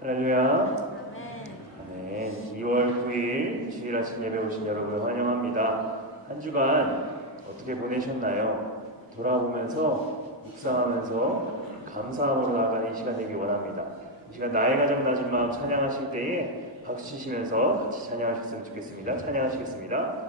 할렐루야. 아멘. 2월 9일 주일 아침 예배 오신 여러분을 환영합니다. 한 주간 어떻게 보내셨나요? 돌아보면서 묵상하면서 감사함으로 나아가는 이 시간 되길 원합니다. 이 시간 나의 가장 낮은 마음 찬양하실 때에 박수 치시면서 같이 찬양하셨으면 좋겠습니다. 찬양하시겠습니다.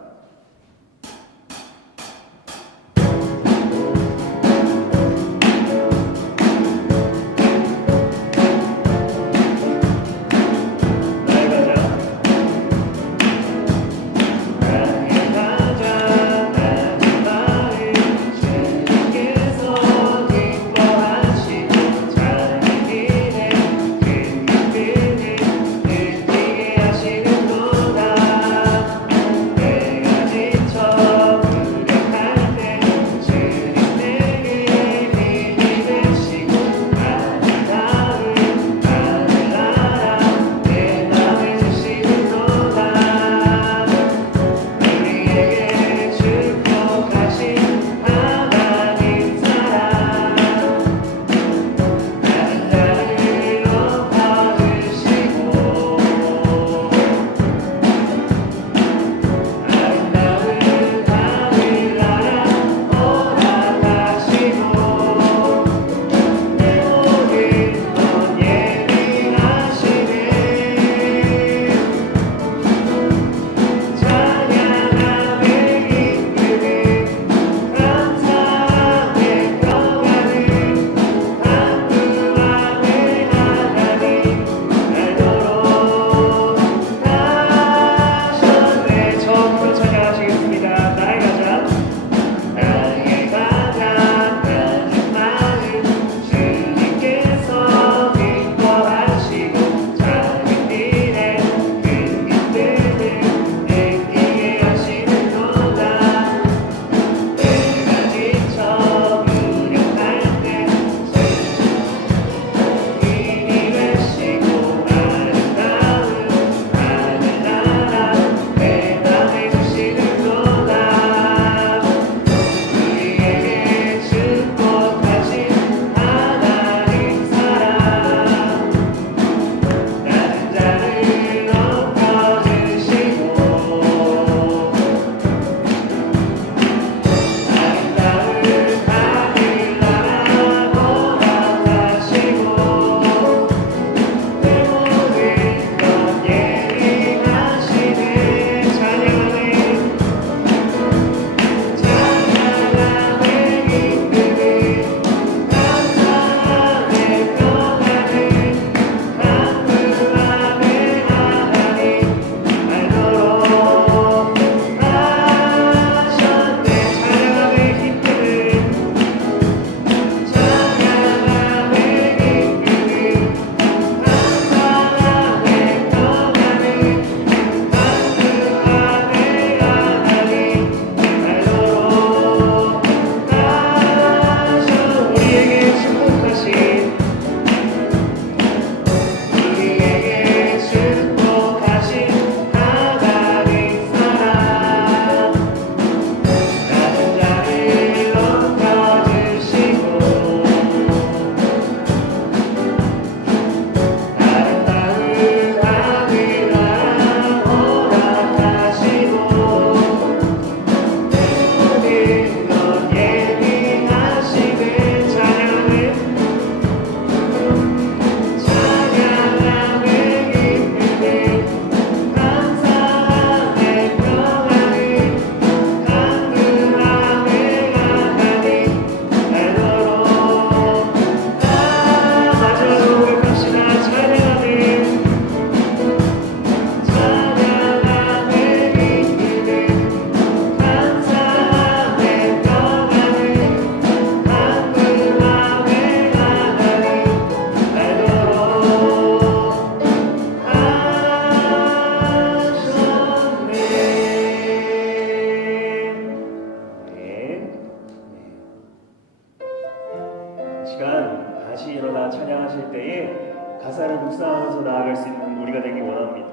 시간 다시 일어나 찬양하실 때에 가사를 묵상하면서 나아갈 수 있는 우리가 되길 원합니다.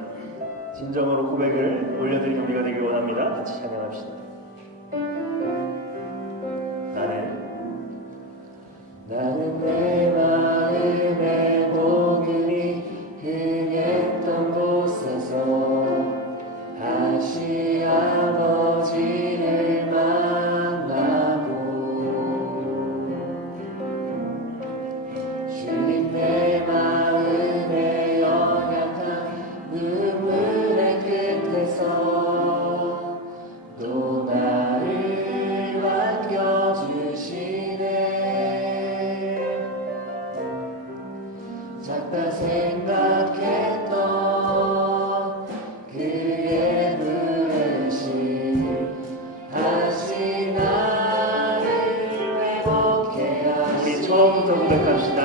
진정으로 고백을 올려드리는 우리가 되길 원합니다. 같이 찬양합시다. 나는 내 마음의 복음이 흥했던 곳에서 다시 아버지를 만나고 주님 내 마음에 연약한 눈물의 끝에서 또 나를 맡겨주시네. 작다 생각했던 그의 부르심 다시 나를 회복해 하시네. 우리 처음부터 고백합시다.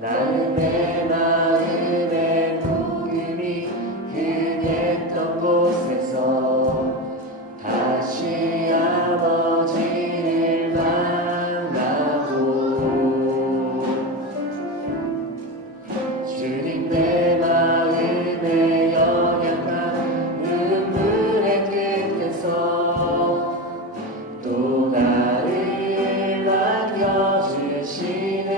나는 내 마음에 복음이 흥했던 곳에서 다시 아버지를 만나고 주님 내 마음에 연약한 눈물의 끝에서 또 나를 맡겨주시네.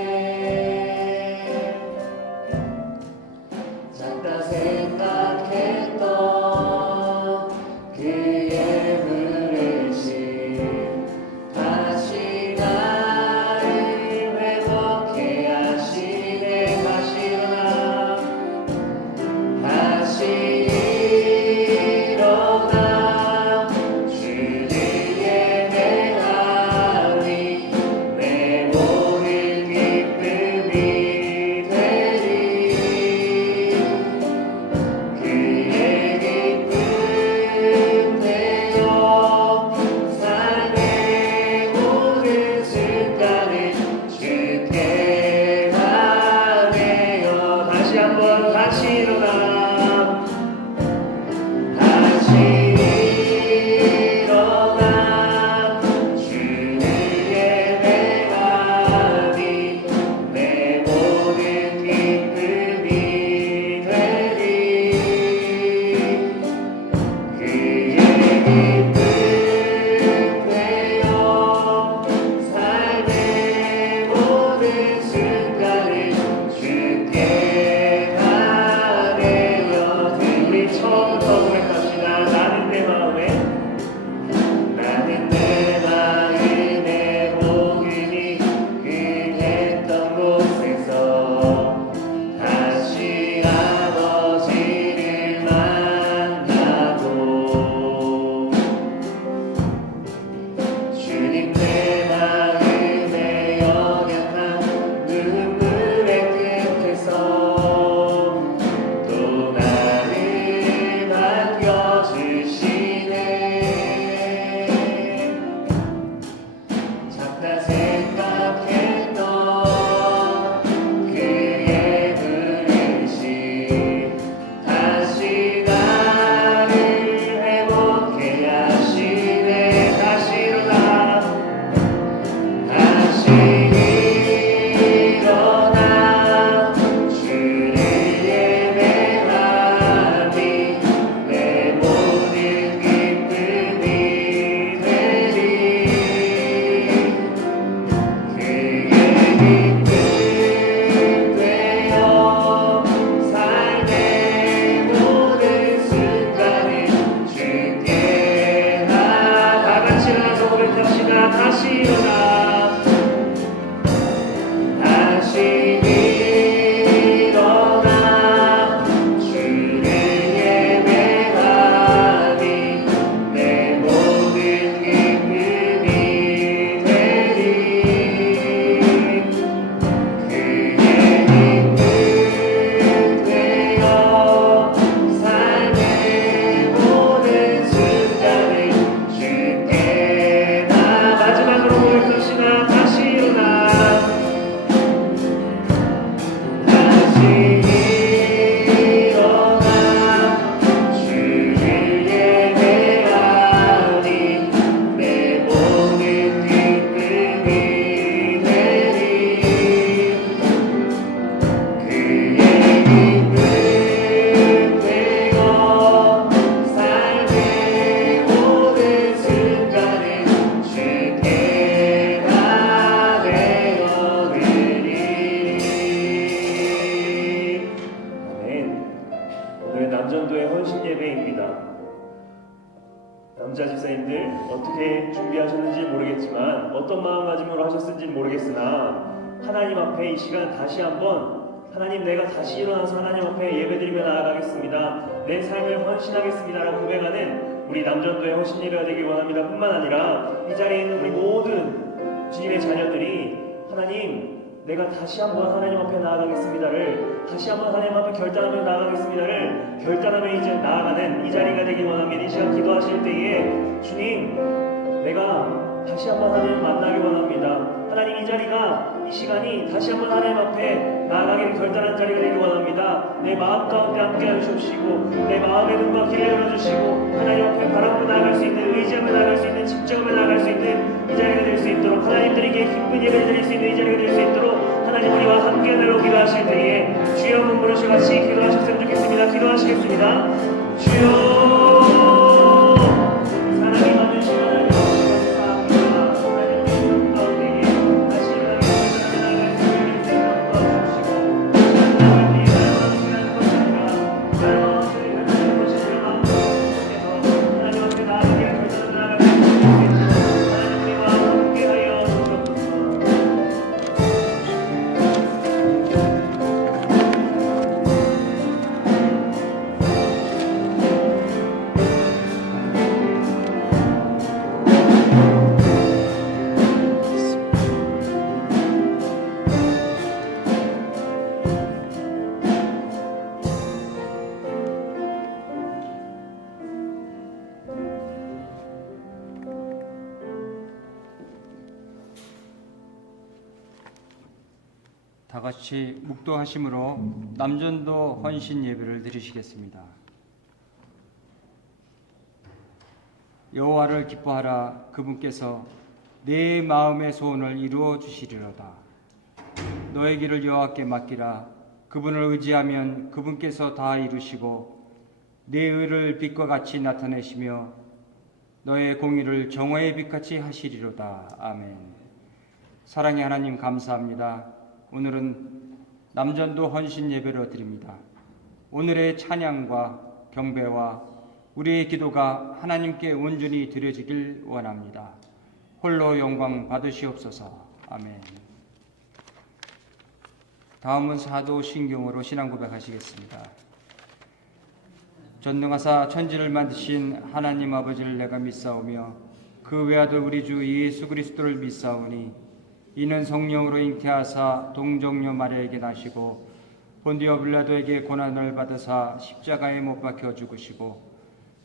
헌신 예배입니다. 남자 집사님들 어떻게 준비하셨는지 모르겠지만 어떤 마음가짐으로 하셨는지 모르겠으나 하나님 앞에 이 시간 다시 한번 하나님, 내가 다시 일어나서 하나님 앞에 예배드리며 나아가겠습니다. 내 삶을 헌신하겠습니다라고 고백하는 우리 남전도의 헌신 예배가 되길 원합니다. 뿐만 아니라 이 자리에 있는 우리 모든 주님의 자녀들이 하나님, 내가 다시 한번 하나님 앞에 나아가겠습니다를, 다시 한번 하나님 앞에 결단하며 나아가겠습니다를 결단하며 이제 나아가는 이 자리가 되길 원합니다. 이 시간 기도하실 때에 주님, 내가 다시 한번 하나님 만나기 원합니다. 하나님, 이 자리가, 이 시간이 다시 한번 하나님 앞에 나아가기를 결단한 자리가 되길 원합니다. 내 마음 가운데 함께 해주시고 내 마음의 눈과 길을 열어주시고 하나님 앞에 바라보고 나아갈 수 있는, 의지하며 나아갈 수 있는, 집중하며 나아갈 수 있는 이 자리가 될 수 있도록, 하나님들에게 기쁜 예배를 드릴 수 있는 이 자리가 될 수 있도록 하나님 우리와 함께 내로 기도하실 때에 주여 한번 부르시고 같이 기도하셨으면 좋겠습니다. 기도하시겠습니다. 주여, 사랑이 많은 시간을 다 같이 묵도하심으로 남전도 헌신 예배를 드리시겠습니다. 여호와를 기뻐하라. 그분께서 내 마음의 소원을 이루어 주시리로다. 너의 길을 여호와께 맡기라. 그분을 의지하면 그분께서 다 이루시고 내 의를 빛과 같이 나타내시며 너의 공의를 정오의 빛같이 하시리로다. 아멘. 사랑의 하나님, 감사합니다. 오늘은 남전도 헌신 예배로 드립니다. 오늘의 찬양과 경배와 우리의 기도가 하나님께 온전히 드려지길 원합니다. 홀로 영광 받으시옵소서. 아멘. 다음은 사도신경으로 신앙 고백하시겠습니다. 전능하사 천지를 만드신 하나님 아버지를 내가 믿사오며 그 외아들 우리 주 예수 그리스도를 믿사오니 이는 성령으로 잉태하사 동정녀 마리아에게 나시고 본디오 빌라도에게 고난을 받으사 십자가에 못 박혀 죽으시고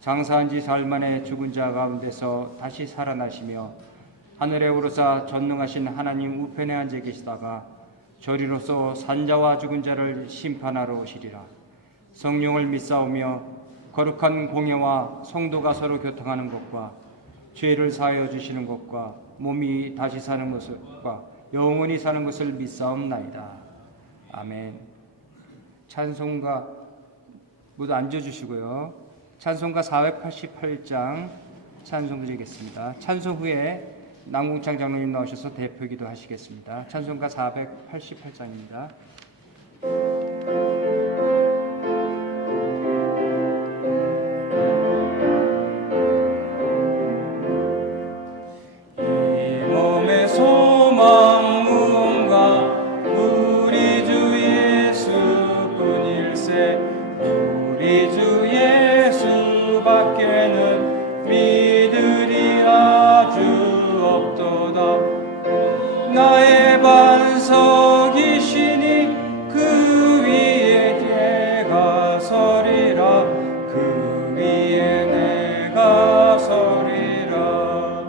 장사한 지 사흘 만에 죽은 자 가운데서 다시 살아나시며 하늘에 오르사 전능하신 하나님 우편에 앉아 계시다가 저리로서 산자와 죽은 자를 심판하러 오시리라. 성령을 믿사오며 거룩한 공예와 성도가 서로 교통하는 것과 죄를 사하여 주시는 것과 몸이 다시 사는 것과 영원히 사는 것을 믿사옵나이다. 아멘. 찬송가 모두 앉아주시고요. 찬송가 488장 찬송 드리겠습니다. 찬송 후에 남궁창 장로님 나오셔서 대표기도 하시겠습니다. 찬송가 488장입니다. 나의 반석이시니 그 위에 내가 서리라. 그 위에 내가 서리라.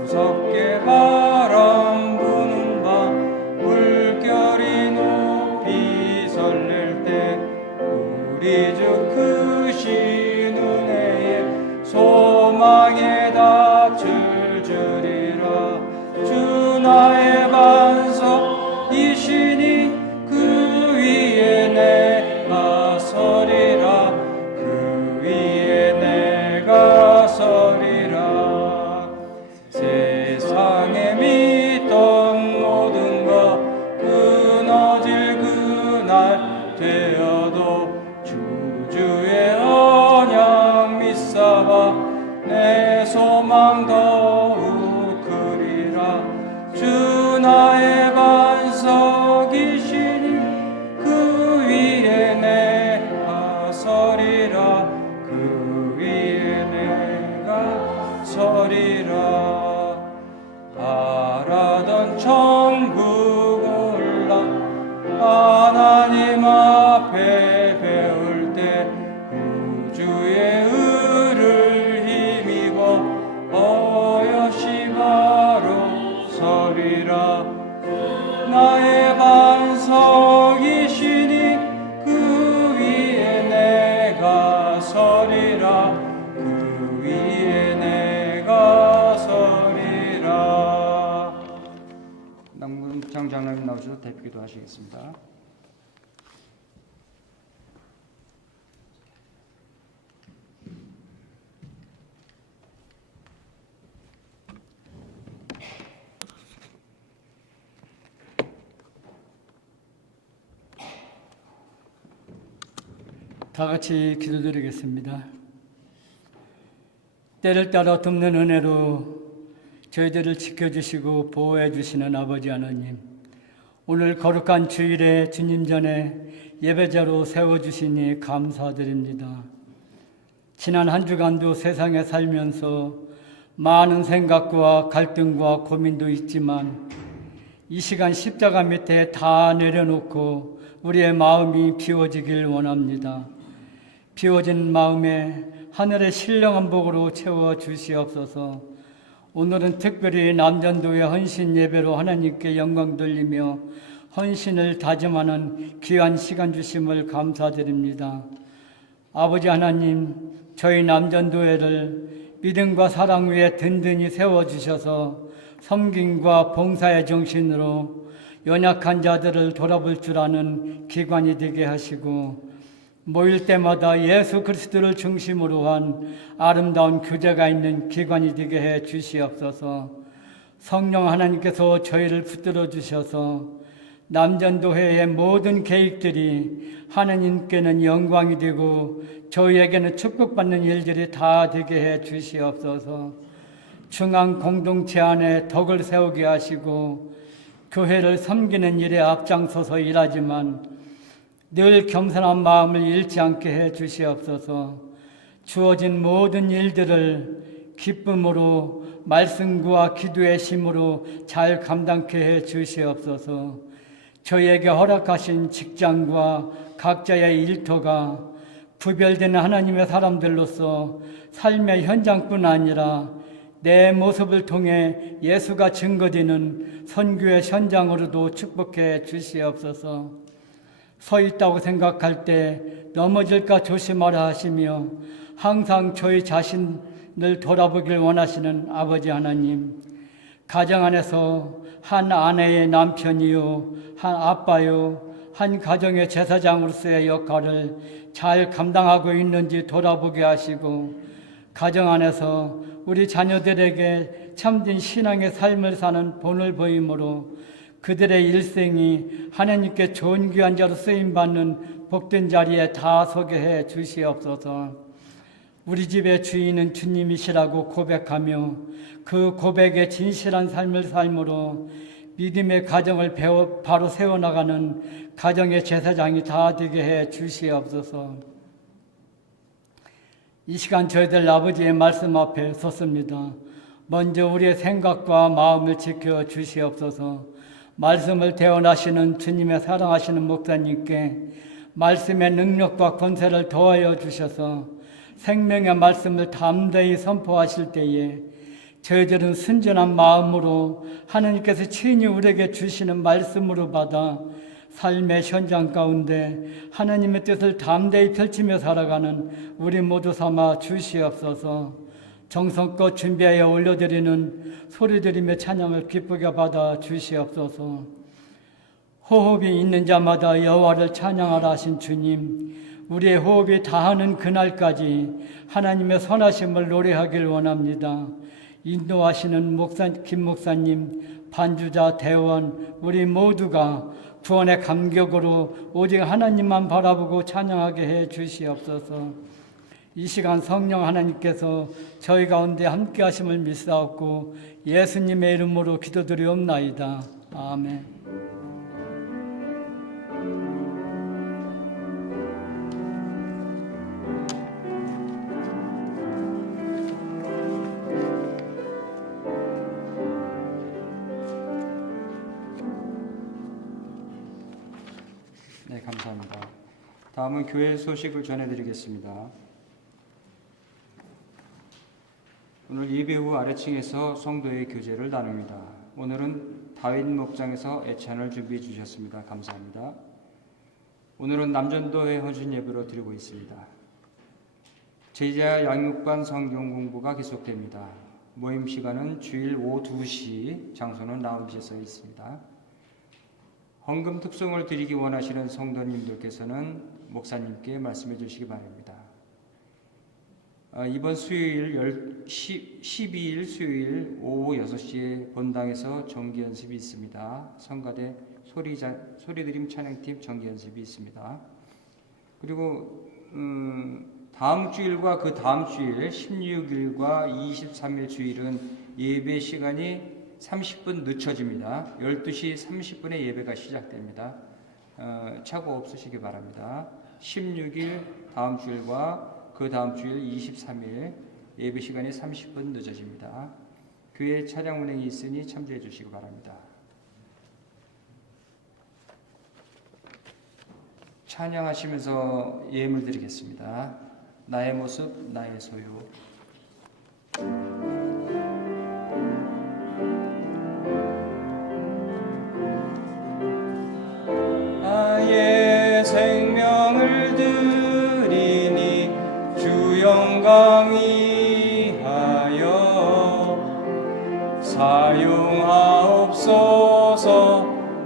무섭게 바람 부는 밤 물결이 높이 설렐 때 우리 주 크신 은혜에 소망에 닥칠 줄이라. 주 나의 반석이시니 그 위에 내가 서리라. 그 위에 내가 서리라. 세상에 믿던 모든 것 끊어질 그날 되어도 주의 하나님 앞에 배울 때 우주의 의를 힘입어 어여시 바로 서리라. 나의 반석이시니 그 위에 내가 서리라. 그 위에 내가 서리라. 남문창 장로님 나오셔서 대표기도 하시겠습니다. 다 같이 기도드리겠습니다. 때를 따라 돕는 은혜로 저희들을 지켜주시고 보호해 주시는 아버지 하나님, 오늘 거룩한 주일에 주님 전에 예배자로 세워주시니 감사드립니다. 지난 한 주간도 세상에 살면서 많은 생각과 갈등과 고민도 있지만 이 시간 십자가 밑에 다 내려놓고 우리의 마음이 비워지길 원합니다. 비워진 마음에 하늘의 신령한 복으로 채워주시옵소서. 오늘은 특별히 남전도의 헌신 예배로 하나님께 영광 돌리며 헌신을 다짐하는 귀한 시간 주심을 감사드립니다. 아버지 하나님, 저희 남전도회를 믿음과 사랑 위에 든든히 세워주셔서 섬김과 봉사의 정신으로 연약한 자들을 돌아볼 줄 아는 기관이 되게 하시고, 모일 때마다 예수 그리스도를 중심으로 한 아름다운 교제가 있는 기관이 되게 해 주시옵소서. 성령 하나님께서 저희를 붙들어 주셔서 남전도회의 모든 계획들이 하나님께는 영광이 되고 저희에게는 축복받는 일들이 다 되게 해 주시옵소서. 중앙 공동체 안에 덕을 세우게 하시고 교회를 섬기는 일에 앞장서서 일하지만 늘 겸손한 마음을 잃지 않게 해 주시옵소서. 주어진 모든 일들을 기쁨으로 말씀과 기도의 심으로 잘 감당케 해 주시옵소서. 저희에게 허락하신 직장과 각자의 일터가 구별되는 하나님의 사람들로서 삶의 현장뿐 아니라 내 모습을 통해 예수가 증거되는 선교의 현장으로도 축복해 주시옵소서. 서 있다고 생각할 때 넘어질까 조심하라 하시며 항상 저희 자신을 돌아보길 원하시는 아버지 하나님, 가정 안에서 한 아내의 남편이요, 한 아빠요, 한 가정의 제사장으로서의 역할을 잘 감당하고 있는지 돌아보게 하시고, 가정 안에서 우리 자녀들에게 참된 신앙의 삶을 사는 본을 보임으로 그들의 일생이 하나님께 좋은 귀한 자로 쓰임받는 복된 자리에 다 서게 해 주시옵소서. 우리 집의 주인은 주님이시라고 고백하며 그 고백에 진실한 삶을 삶으로 믿음의 가정을 바로 세워나가는 가정의 제사장이 다 되게 해 주시옵소서. 이 시간 저희들 아버지의 말씀 앞에 섰습니다. 먼저 우리의 생각과 마음을 지켜 주시옵소서. 말씀을 대언하시는 주님의 사랑하시는 목사님께 말씀의 능력과 권세를 더하여 주셔서 생명의 말씀을 담대히 선포하실 때에 저희들은 순전한 마음으로 하나님께서 친히 우리에게 주시는 말씀으로 받아 삶의 현장 가운데 하나님의 뜻을 담대히 펼치며 살아가는 우리 모두 삼아 주시옵소서. 정성껏 준비하여 올려드리는 소리들이며 찬양을 기쁘게 받아 주시옵소서. 호흡이 있는 자마다 여호와를 찬양하라 하신 주님, 우리의 호흡이 다하는 그날까지 하나님의 선하심을 노래하길 원합니다. 인도하시는 김 목사님, 반주자, 대원, 우리 모두가 구원의 감격으로 오직 하나님만 바라보고 찬양하게 해 주시옵소서. 이 시간 성령 하나님께서 저희 가운데 함께 하심을 믿사옵고 예수님의 이름으로 기도드리옵나이다. 아멘. 네, 감사합니다. 다음은 교회 소식을 전해드리겠습니다. 오늘 예배 후 아래층에서 성도의 교제를 나눕니다. 오늘은 다윗 목장에서 애찬을 준비해 주셨습니다. 감사합니다. 오늘은 남전도회 헌신 예배로 드리고 있습니다. 제자 양육반 성경 공부가 계속됩니다. 모임 시간은 주일 오후 2시, 장소는 라운지에 있습니다. 헌금 특송을 드리기 원하시는 성도님들께서는 목사님께 말씀해 주시기 바랍니다. 이번 수요일 12일 수요일 오후 6시에 본당에서 정기 연습이 있습니다. 성가대 소리드림 찬양팀 정기 연습이 있습니다. 그리고 다음 주일과 그 다음 주일 16일과 23일 주일은 예배 시간이 30분 늦춰집니다. 12시 30분에 예배가 시작됩니다. 착오 없으시기 바랍니다. 16일 다음 주일과 그 다음 주일 23일 예배 시간이 30분 늦어집니다. 교회 차량 운행이 있으니 참조해 주시기 바랍니다. 찬양하시면서 예물 드리겠습니다. 나의 모습, 나의 소유. 나의 생명을 드리니 주 영광 위하여 사용하옵소서.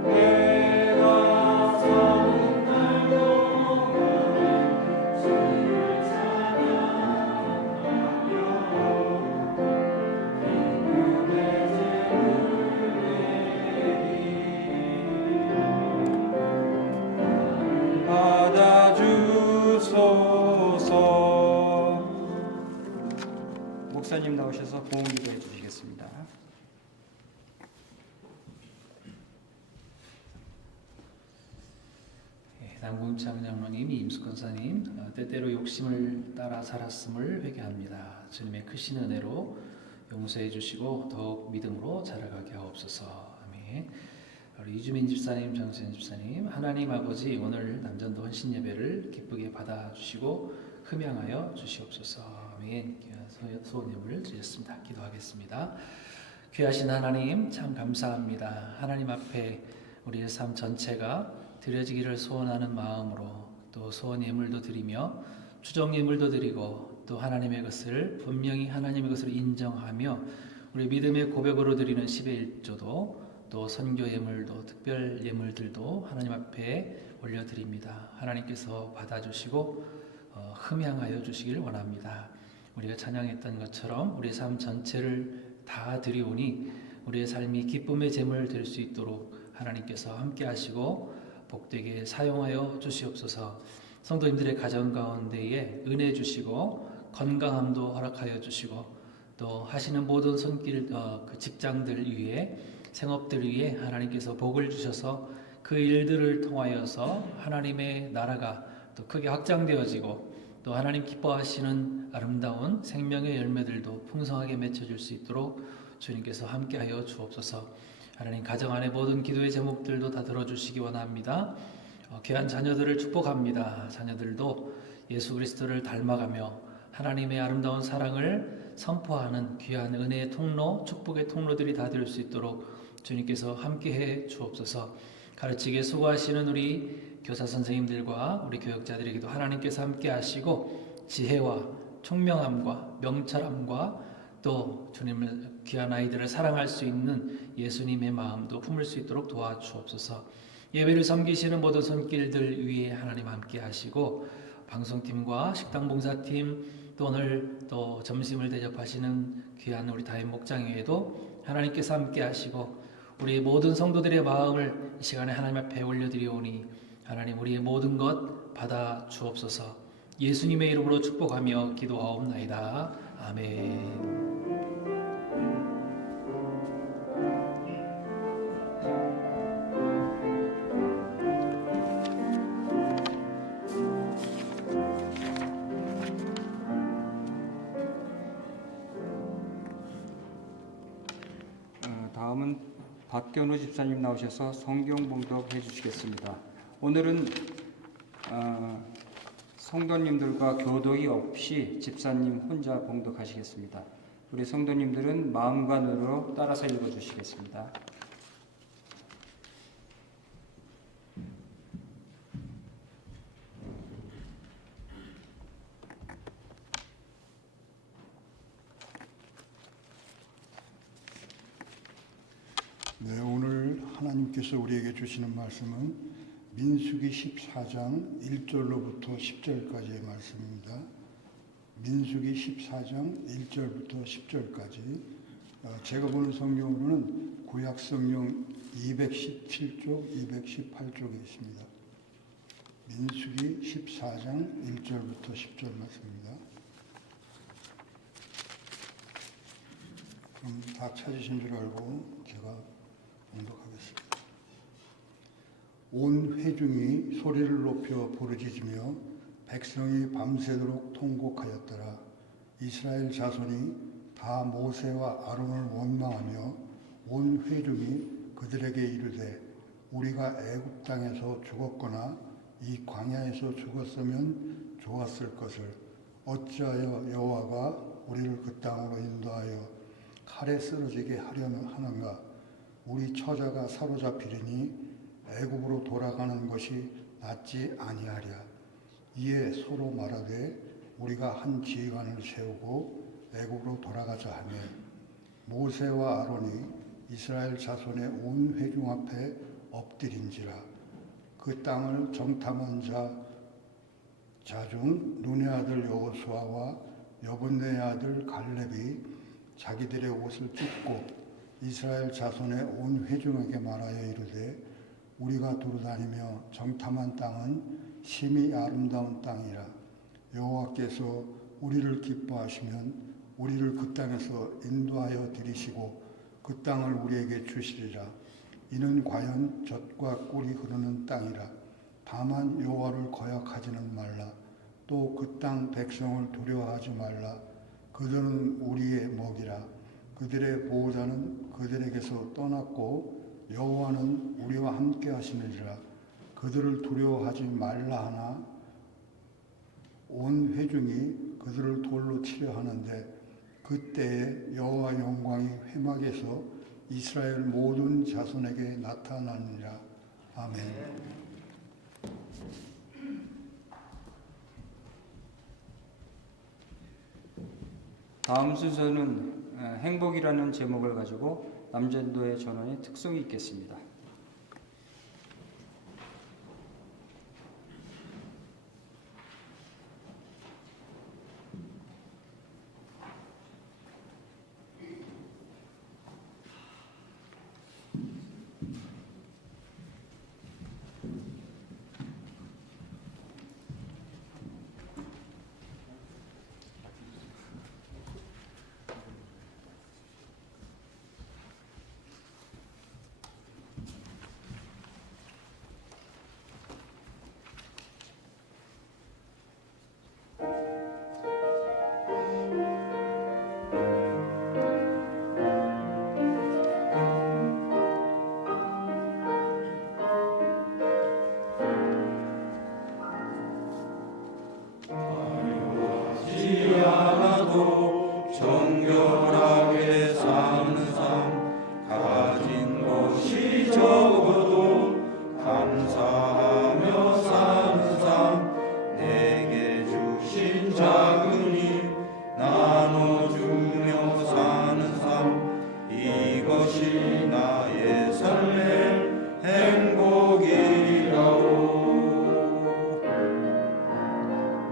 내가 사는 날 동안에 주를 찬양하며 기쁨의 제물을 내리 받아주소서. 목사님 나오셔서 보험 기도해 주시겠습니다. 남궁창 장로님, 임숙 권사님, 때때로 욕심을 따라 살았음을 회개합니다. 주님의 크신 은혜로 용서해 주시고 더욱 믿음으로 자라가게 하옵소서. 아멘. 우리 이주민 집사님, 정수현 집사님, 하나님 아버지 오늘 남전도 헌신 예배를 기쁘게 받아주시고 흠양하여 주시옵소서. 아멘. 소원 예물을 드렸습니다. 기도하겠습니다. 귀하신 하나님 참 감사합니다. 하나님 앞에 우리의 삶 전체가 드려지기를 소원하는 마음으로 또 소원 예물도 드리며 추정 예물도 드리고 또 하나님의 것을 분명히 하나님의 것을 인정하며 우리 믿음의 고백으로 드리는 10의 1조도 또 선교 예물도 특별 예물들도 하나님 앞에 올려드립니다. 하나님께서 받아주시고 흠양하여 주시길 원합니다. 우리가 찬양했던 것처럼 우리의 삶 전체를 다 드리오니 우리의 삶이 기쁨의 제물을 될 수 있도록 하나님께서 함께 하시고 복되게 사용하여 주시옵소서. 성도님들의 가정 가운데에 은혜 주시고 건강함도 허락하여 주시고 또 하시는 모든 손길 그 직장들 위에 생업들 위에 하나님께서 복을 주셔서 그 일들을 통하여서 하나님의 나라가 또 크게 확장되어지고 또 하나님 기뻐하시는 아름다운 생명의 열매들도 풍성하게 맺혀질 수 있도록 주님께서 함께하여 주옵소서. 하나님 가정 안의 모든 기도의 제목들도 다 들어주시기 원합니다. 귀한 자녀들을 축복합니다. 자녀들도 예수 그리스도를 닮아가며 하나님의 아름다운 사랑을 선포하는 귀한 은혜의 통로, 축복의 통로들이 다 될 수 있도록 주님께서 함께해 주옵소서. 가르치기에 수고하시는 우리 교사 선생님들과 우리 교역자들에게도 하나님께서 함께 하시고 지혜와 총명함과 명철함과 또 주님을 귀한 아이들을 사랑할 수 있는 예수님의 마음도 품을 수 있도록 도와주옵소서. 예배를 섬기시는 모든 손길들 위에 하나님 함께 하시고 방송팀과 식당봉사팀 또 오늘 또 점심을 대접하시는 귀한 우리 다임 목장회에도 하나님께서 함께 하시고 우리 모든 성도들의 마음을 이 시간에 하나님 앞에 올려드리오니 하나님 우리의 모든 것 받아 주옵소서. 예수님의 이름으로 축복하며 기도하옵나이다. 아멘. 다음은 박견우 집사님 나오셔서 성경 봉독 해주시겠습니다. 오늘은 성도님들과 교도이 없이 집사님 혼자 봉독하시겠습니다. 우리 성도님들은 마음과 눈으로 따라서 읽어주시겠습니다. 네, 오늘 하나님께서 우리에게 주시는 말씀은 민수기 14장 1절로부터 10절까지의 말씀입니다. 민수기 14장 1절부터 10절까지 제가 보는 성경으로는 구약 성경 217쪽, 218쪽에 있습니다. 민수기 14장 1절부터 10절 말씀입니다. 그럼 다 찾으신 줄 알고 제가 봉독하겠습니다. 온 회중이 소리를 높여 부르짖으며 백성이 밤새도록 통곡하였더라. 이스라엘 자손이 다 모세와 아론을 원망하며 온 회중이 그들에게 이르되 우리가 애굽 땅에서 죽었거나 이 광야에서 죽었으면 좋았을 것을 어찌하여 여호와가 우리를 그 땅으로 인도하여 칼에 쓰러지게 하려는 하는가. 우리 처자가 사로잡히리니 애굽으로 돌아가는 것이 낫지 아니하랴. 이에 서로 말하되 우리가 한 지휘관을 세우고 애굽으로 돌아가자 하며 모세와 아론이 이스라엘 자손의 온 회중 앞에 엎드린지라. 그 땅을 정탐한 자 중 눈의 아들 여호수아와 여분네의 아들 갈렙이 자기들의 옷을 찢고 이스라엘 자손의 온 회중에게 말하여 이르되 우리가 두루다니며 정탐한 땅은 심히 아름다운 땅이라. 여호와께서 우리를 기뻐하시면 우리를 그 땅에서 인도하여 들이시고 그 땅을 우리에게 주시리라. 이는 과연 젖과 꿀이 흐르는 땅이라. 다만 여호와를 거역하지는 말라. 또 그 땅 백성을 두려워하지 말라. 그들은 우리의 먹이라. 그들의 보호자는 그들에게서 떠났고 여호와는 우리와 함께 하시느니라. 그들을 두려워하지 말라 하나 온 회중이 그들을 돌로 치려 하는데 그때에 여호와 영광이 회막에서 이스라엘 모든 자손에게 나타나느니라. 아멘. 다음 순서는 행복이라는 제목을 가지고 남전도의 전원의 특송이 있겠습니다. 정결하게 사는 삶 가진 것이 적어도 감사하며 사는 삶 내게 주신 작은 힘 나눠주며 사는 삶 이것이 나의 삶의 행복이라오.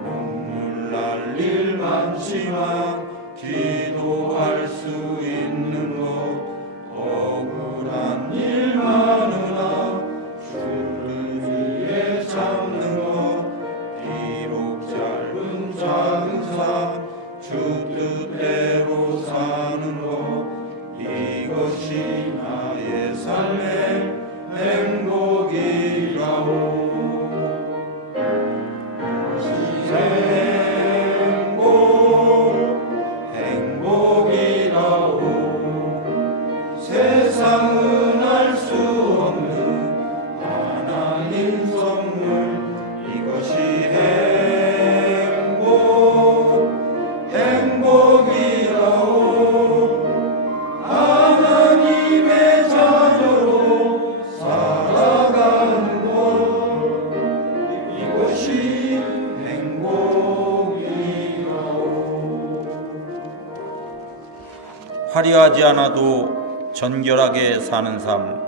눈물 날 일 많지만 기도할 수 있는 것 억울한 일 많으나 주를 위해 참는 것 비록 짧은 작은 삶 주 뜻대로 사는 것 이것이 나의 삶의 행복이라오. 세상은 알 수 없는 하나님 선물 이것이 화려하지 않아도 정결하게 사는 삶,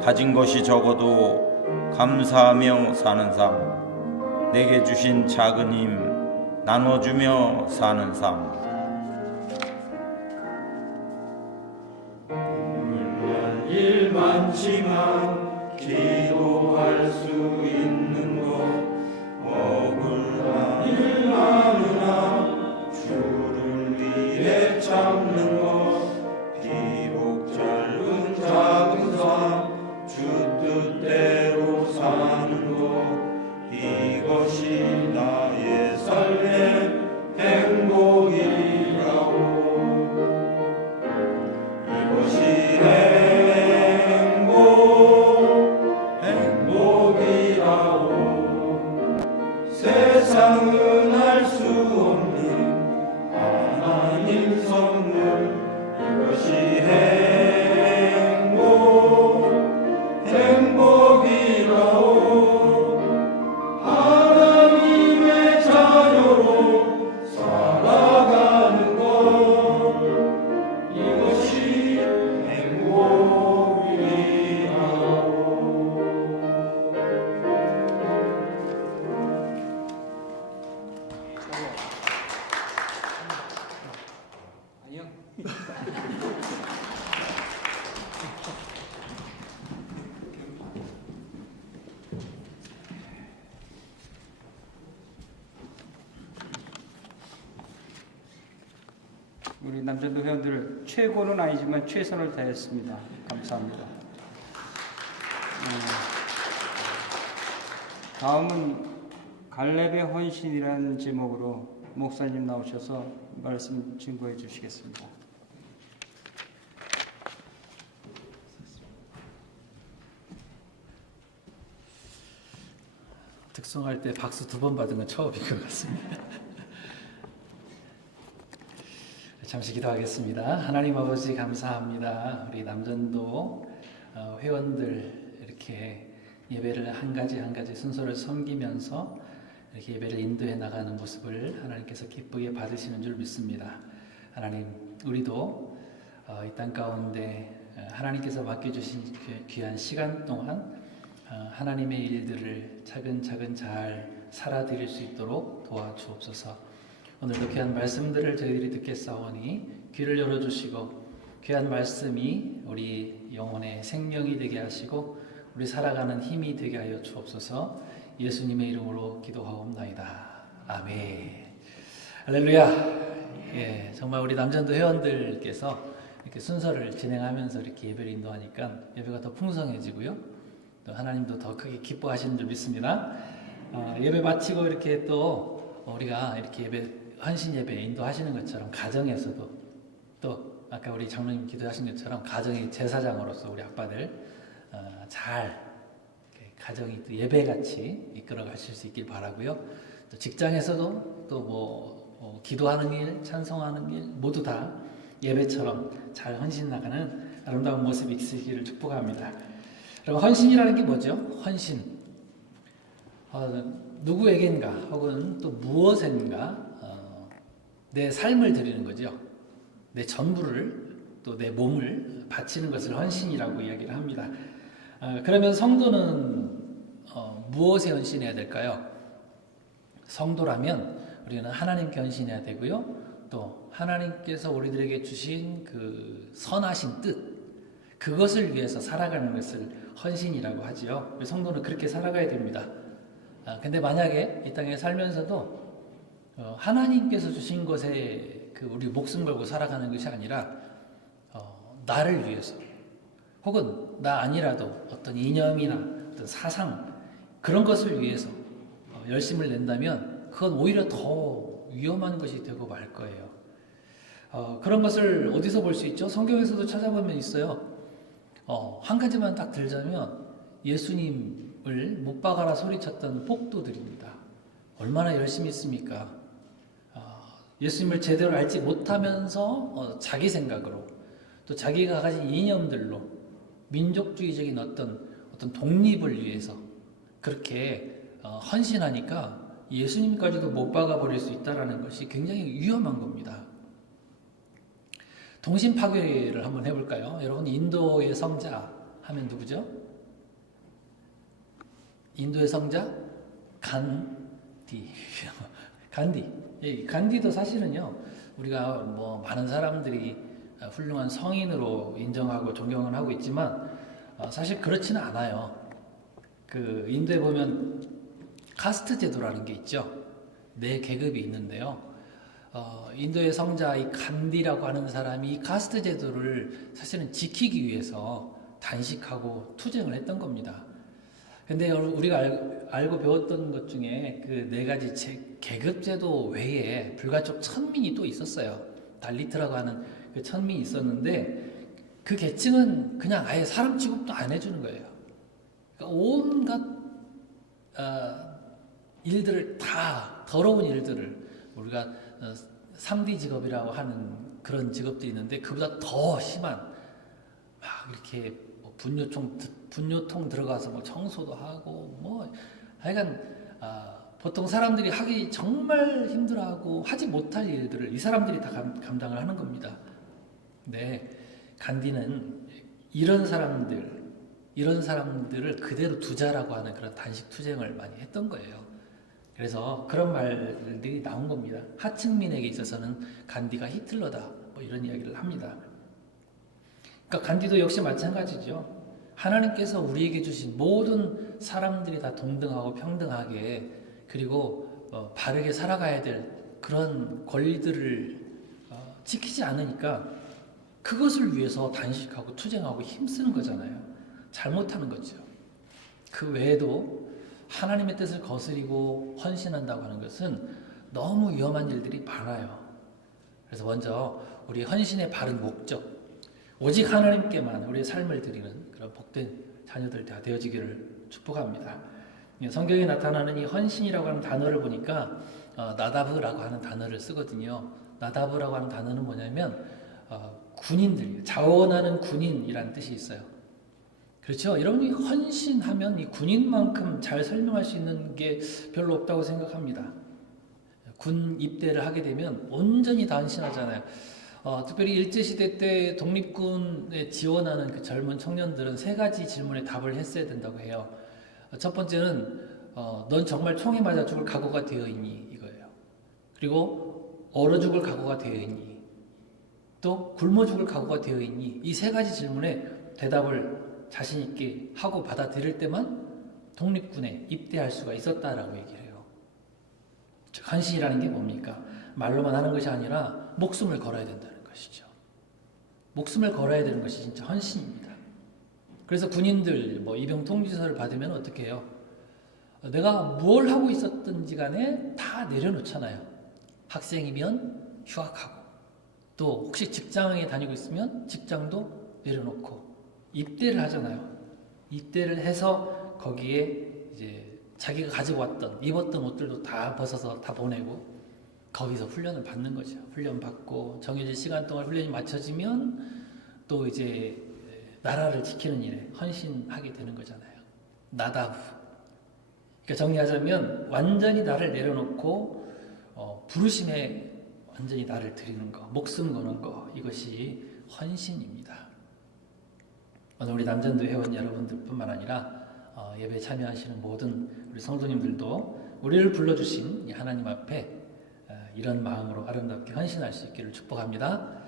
가진 것이 적어도 감사하며 사는 삶, 내게 주신 작은 힘 나눠주며 사는 삶. 일 많지만 기도할 수 있는 것, 억울한 일 많으나 주를 위해 참는 것, 비록 짧은 작은 삶 주 뜻대로 사는 것, 이것이 나의 삶의 행복이라고. 이것이 행복이라고. 세상은 알 수 없는 하나님 선물, 이것이 행복이라고. 하나님의 자녀로 살아가는 것, 이것이 행복이라고. 우리 남전도 회원들 최고는 아니지만 최선을 다했습니다. 감사합니다. 다음은 갈렙의 헌신이라는 제목으로 목사님 나오셔서 말씀 증거해 주시겠습니다. 특송할 때 박수 2번 받은 건 처음인 것 같습니다. 잠시 기도하겠습니다. 하나님 아버지 감사합니다. 우리 남전도 회원들 이렇게 예배를 한 가지 한 가지 순서를 섬기면서 이렇게 예배를 인도해 나가는 모습을 하나님께서 기쁘게 받으시는 줄 믿습니다. 하나님, 우리도 이 땅 가운데 하나님께서 맡겨주신 그 귀한 시간 동안 하나님의 일들을 차근차근 잘 살아드릴 수 있도록 도와주옵소서. 오늘도 귀한 말씀들을 저희들이 듣겠사오니 귀를 열어주시고 귀한 말씀이 우리 영혼의 생명이 되게 하시고 우리 살아가는 힘이 되게 하여 주옵소서. 예수님의 이름으로 기도하옵나이다. 아멘. 할렐루야. 예, 정말 우리 남전도 회원들께서 이렇게 순서를 진행하면서 이렇게 예배를 인도하니까 예배가 더 풍성해지고요. 또 하나님도 더 크게 기뻐하시는 줄 믿습니다. 예배 마치고 이렇게 또 우리가 이렇게 예배 헌신 예배 인도하시는 것처럼 가정에서도 또 아까 우리 장로님 기도하신 것처럼 가정의 제사장으로서 우리 아빠들 잘 가정이 또 예배같이 이끌어 가실 수 있길 바라고요. 또 직장에서도 또 뭐 기도하는 일, 찬송하는 일 모두 다 예배처럼 잘 헌신 나가는 아름다운 모습이 있으시기를 축복합니다. 그럼 헌신이라는 게 뭐죠? 헌신. 누구에겐가 혹은 또 무엇인가 내 삶을 드리는 거죠. 내 전부를 또 내 몸을 바치는 것을 헌신이라고 이야기를 합니다. 그러면 성도는 무엇에 헌신해야 될까요? 성도라면 우리는 하나님께 헌신해야 되고요. 또 하나님께서 우리들에게 주신 그 선하신 뜻, 그것을 위해서 살아가는 것을 헌신이라고 하지요. 성도는 그렇게 살아가야 됩니다. 근데 만약에 이 땅에 살면서도 하나님께서 주신 것에 그 우리 목숨 걸고 살아가는 것이 아니라 나를 위해서 혹은 나 아니라도 어떤 이념이나 어떤 사상 그런 것을 위해서 열심을 낸다면 그건 오히려 더 위험한 것이 되고 말 거예요. 그런 것을 어디서 볼 수 있죠? 성경에서도 찾아보면 있어요. 한 가지만 딱 들자면 예수님을 못 박아라 소리쳤던 폭도들입니다. 얼마나 열심히 했습니까? 예수님을 제대로 알지 못하면서 자기 생각으로 또 자기가 가진 이념들로 민족주의적인 어떤 독립을 위해서 그렇게 헌신하니까 예수님까지도 못 박아버릴 수 있다는 것이 굉장히 위험한 겁니다. 동심 파괴를 한번 해볼까요? 여러분, 인도의 성자 하면 누구죠? 인도의 성자? 간디. 간디. 간디도 사실은요, 우리가 뭐 많은 사람들이 훌륭한 성인으로 인정하고 존경을 하고 있지만 사실 그렇지는 않아요. 그 인도에 보면 카스트 제도라는 게 있죠. 네 계급이 있는데요. 인도의 성자 이 간디라고 하는 사람이 이 카스트 제도를 사실은 지키기 위해서 단식하고 투쟁을 했던 겁니다. 근데 우리가 알고 배웠던 것 중에 그 네 가지 계급 제도 외에 불가촉 천민이 또 있었어요. 달리트라고 하는 그 천민이 있었는데 그 계층은 그냥 아예 사람 취급도 안 해주는 거예요. 그러니까 온갖 일들을 다 더러운 일들을 우리가 3D 직업이라고 하는 그런 직업들이 있는데 그보다 더 심한 막 이렇게 뭐 분뇨통 들어가서 뭐 청소도 하고 뭐 하여간 보통 사람들이 하기 정말 힘들어하고 하지 못할 일들을 이 사람들이 다 감당을 하는 겁니다. 근데 간디는 이런 사람들을 그대로 두자라고 하는 그런 단식 투쟁을 많이 했던 거예요. 그래서 그런 말들이 나온 겁니다. 하층민에게 있어서는 간디가 히틀러다, 뭐 이런 이야기를 합니다. 그러니까 간디도 역시 마찬가지죠. 하나님께서 우리에게 주신 모든 사람들이 다 동등하고 평등하게 그리고 바르게 살아가야 될 그런 권리들을 지키지 않으니까 그것을 위해서 단식하고 투쟁하고 힘쓰는 거잖아요. 잘못하는 거죠. 그 외에도 하나님의 뜻을 거스리고 헌신한다고 하는 것은 너무 위험한 일들이 많아요. 그래서 먼저 우리 헌신의 바른 목적, 오직 하나님께만 우리의 삶을 드리는 그런 복된 자녀들 다 되어지기를 축복합니다. 성경에 나타나는 이 헌신이라고 하는 단어를 보니까 나다브라고 하는 단어를 쓰거든요. 나다브라고 하는 단어는 뭐냐면 군인들, 자원하는 군인이라는 뜻이 있어요. 그렇죠? 여러분이 헌신하면 이 군인만큼 잘 설명할 수 있는 게 별로 없다고 생각합니다. 군 입대를 하게 되면 온전히 다 헌신하잖아요. 특별히 일제시대 때 독립군에 지원하는 그 젊은 청년들은 세 가지 질문에 답을 했어야 된다고 해요. 첫 번째는 넌 정말 총에 맞아 죽을 각오가 되어 있니? 이거예요. 그리고 얼어 죽을 각오가 되어 있니? 또 굶어 죽을 각오가 되어 있니? 이 세 가지 질문에 대답을 자신 있게 하고 받아들일 때만 독립군에 입대할 수가 있었다라고 얘기를 해요. 즉 헌신이라는 게 뭡니까? 말로만 하는 것이 아니라 목숨을 걸어야 된다는 것이죠. 목숨을 걸어야 되는 것이 진짜 헌신입니다. 그래서 군인들 뭐 입영 통지서를 받으면 어떻게 해요? 내가 뭘 하고 있었든지 간에 다 내려놓잖아요. 학생이면 휴학하고 또 혹시 직장에 다니고 있으면 직장도 내려놓고 입대를 하잖아요. 입대를 해서 거기에 이제 자기가 가지고 왔던 입었던 옷들도 다 벗어서 다 보내고 거기서 훈련을 받는 거죠. 훈련 받고 정해진 시간 동안 훈련이 마쳐지면 또 이제 나라를 지키는 일에 헌신하게 되는 거잖아요. 나다브. 그러니까 정리하자면 완전히 나를 내려놓고 부르심에 완전히 나를 드리는 거, 목숨 거는 거, 이것이 헌신입니다. 오늘 우리 남전도 회원 여러분들뿐만 아니라 예배에 참여하시는 모든 우리 성도님들도 우리를 불러주신 하나님 앞에 이런 마음으로 아름답게 헌신할 수 있기를 축복합니다.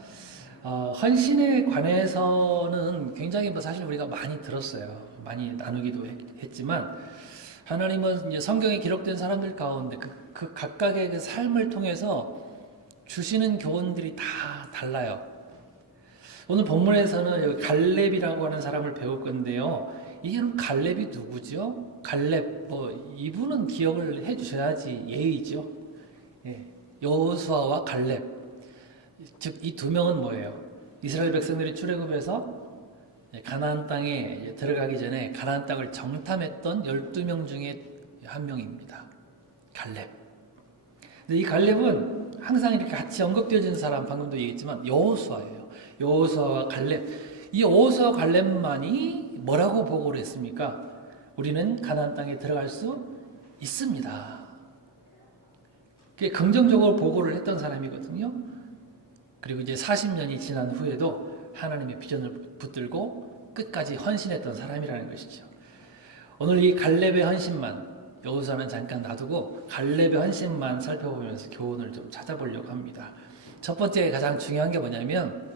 헌신에 관해서는 굉장히 사실 우리가 많이 들었어요. 많이 나누기도 했지만 하나님은 이제 성경에 기록된 사람들 가운데 그 각각의 그 삶을 통해서 주시는 교훈들이 다 달라요. 오늘 본문에서는 갈렙이라고 하는 사람을 배울 건데요. 이게 갈렙이 누구죠? 갈렙, 이분은 기억을 해주셔야지 예의죠. 예, 여호수아와 갈렙. 즉, 이 두 명은 뭐예요? 이스라엘 백성들이 출애굽해서 가나안 땅에 들어가기 전에 가나안 땅을 정탐했던 12명 중에 한 명입니다. 갈렙. 근데 이 갈렙은 항상 이렇게 같이 언급되어지는 사람, 방금도 얘기했지만 여호수아예요. 여호수아와 갈렙. 이 여호수아와 갈렙만이 뭐라고 보고를 했습니까? 우리는 가나안 땅에 들어갈 수 있습니다. 그게 긍정적으로 보고를 했던 사람이거든요. 그리고 이제 40년이 지난 후에도 하나님의 비전을 붙들고 끝까지 헌신했던 사람이라는 것이죠. 오늘 이 갈렙의 헌신만, 여호수아는 잠깐 놔두고 갈렙의 헌신만 살펴보면서 교훈을 좀 찾아보려고 합니다. 첫 번째 가장 중요한 게 뭐냐면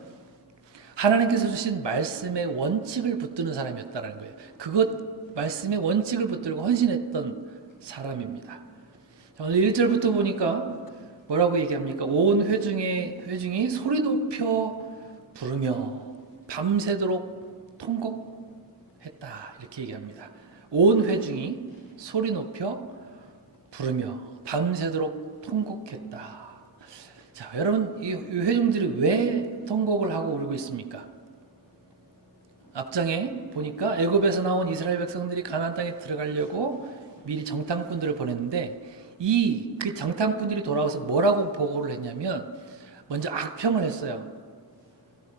하나님께서 주신 말씀의 원칙을 붙드는 사람이었다는 거예요. 그것 말씀의 원칙을 붙들고 헌신했던 사람입니다. 오늘 1절부터 보니까 뭐라고 얘기합니까? 온 회중이 소리 높여 부르며 밤새도록 통곡했다, 이렇게 얘기합니다. 온 회중이 소리 높여 부르며 밤새도록 통곡했다. 자, 여러분, 이 회중들이 왜 통곡을 하고 울고 있습니까? 앞장에 보니까 애굽에서 나온 이스라엘 백성들이 가나안 땅에 들어가려고 미리 정탐꾼들을 보냈는데 그 정탐꾼들이 돌아와서 뭐라고 보고를 했냐면 먼저 악평을 했어요.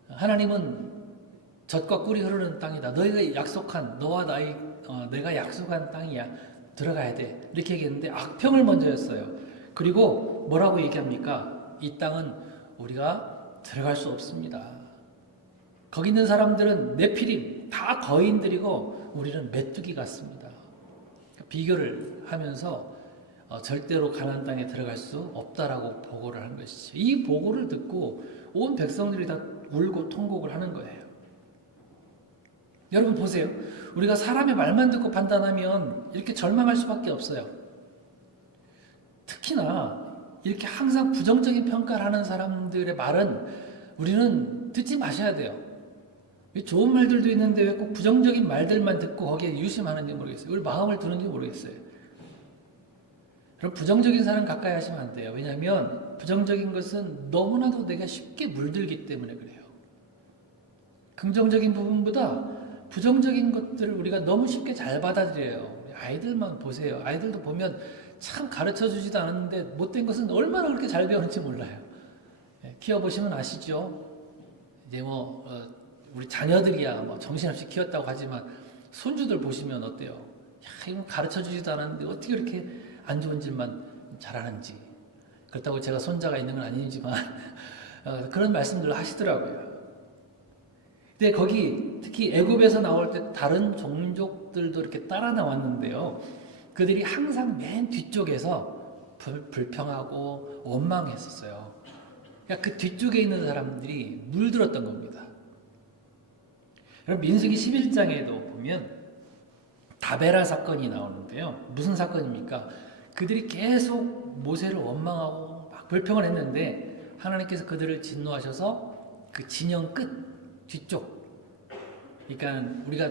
하나님은 젖과 꿀이 흐르는 땅이다. 너희가 약속한 내가 약속한 땅이야. 들어가야 돼. 이렇게 얘기했는데 악평을 먼저 했어요. 그리고 뭐라고 얘기합니까? 이 땅은 우리가 들어갈 수 없습니다. 거기 있는 사람들은 네피림, 다 거인들이고 우리는 메뚜기 같습니다. 비교를 하면서 절대로 가나안 땅에 들어갈 수 없다라고 보고를 한 것이죠. 이 보고를 듣고 온 백성들이 다 울고 통곡을 하는 거예요. 여러분 보세요. 우리가 사람의 말만 듣고 판단하면 이렇게 절망할 수밖에 없어요. 특히나 이렇게 항상 부정적인 평가를 하는 사람들의 말은 우리는 듣지 마셔야 돼요. 왜 좋은 말들도 있는데 왜 꼭 부정적인 말들만 듣고 거기에 유심하는지 모르겠어요. 우리 마음을 두는지 모르겠어요. 그럼 부정적인 사람 가까이 하시면 안 돼요. 왜냐하면 부정적인 것은 너무나도 내가 쉽게 물들기 때문에 그래요. 긍정적인 부분보다 부정적인 것들을 우리가 너무 쉽게 잘 받아들여요. 아이들만 보세요. 아이들도 보면 참 가르쳐주지도 않았는데 못된 것은 얼마나 그렇게 잘 배우는지 몰라요. 키워보시면 아시죠? 이제 우리 자녀들이야 정신없이 키웠다고 하지만 손주들 보시면 어때요? 야, 이거 가르쳐주지도 않았는데 어떻게 이렇게 안 좋은 짓만 잘하는지. 그렇다고 제가 손자가 있는 건 아니지만 그런 말씀들을 하시더라고요. 근데 거기 특히 애굽에서 나올 때 다른 종족들도 이렇게 따라 나왔는데요. 그들이 항상 맨 뒤쪽에서 불평하고 원망했었어요. 그러니까 그 뒤쪽에 있는 사람들이 물들었던 겁니다. 여러분 민수기 11장에도 보면 다베라 사건이 나오는데요. 무슨 사건입니까? 그들이 계속 모세를 원망하고 막 불평을 했는데 하나님께서 그들을 진노하셔서 그 진영 끝 뒤쪽, 그러니까 우리가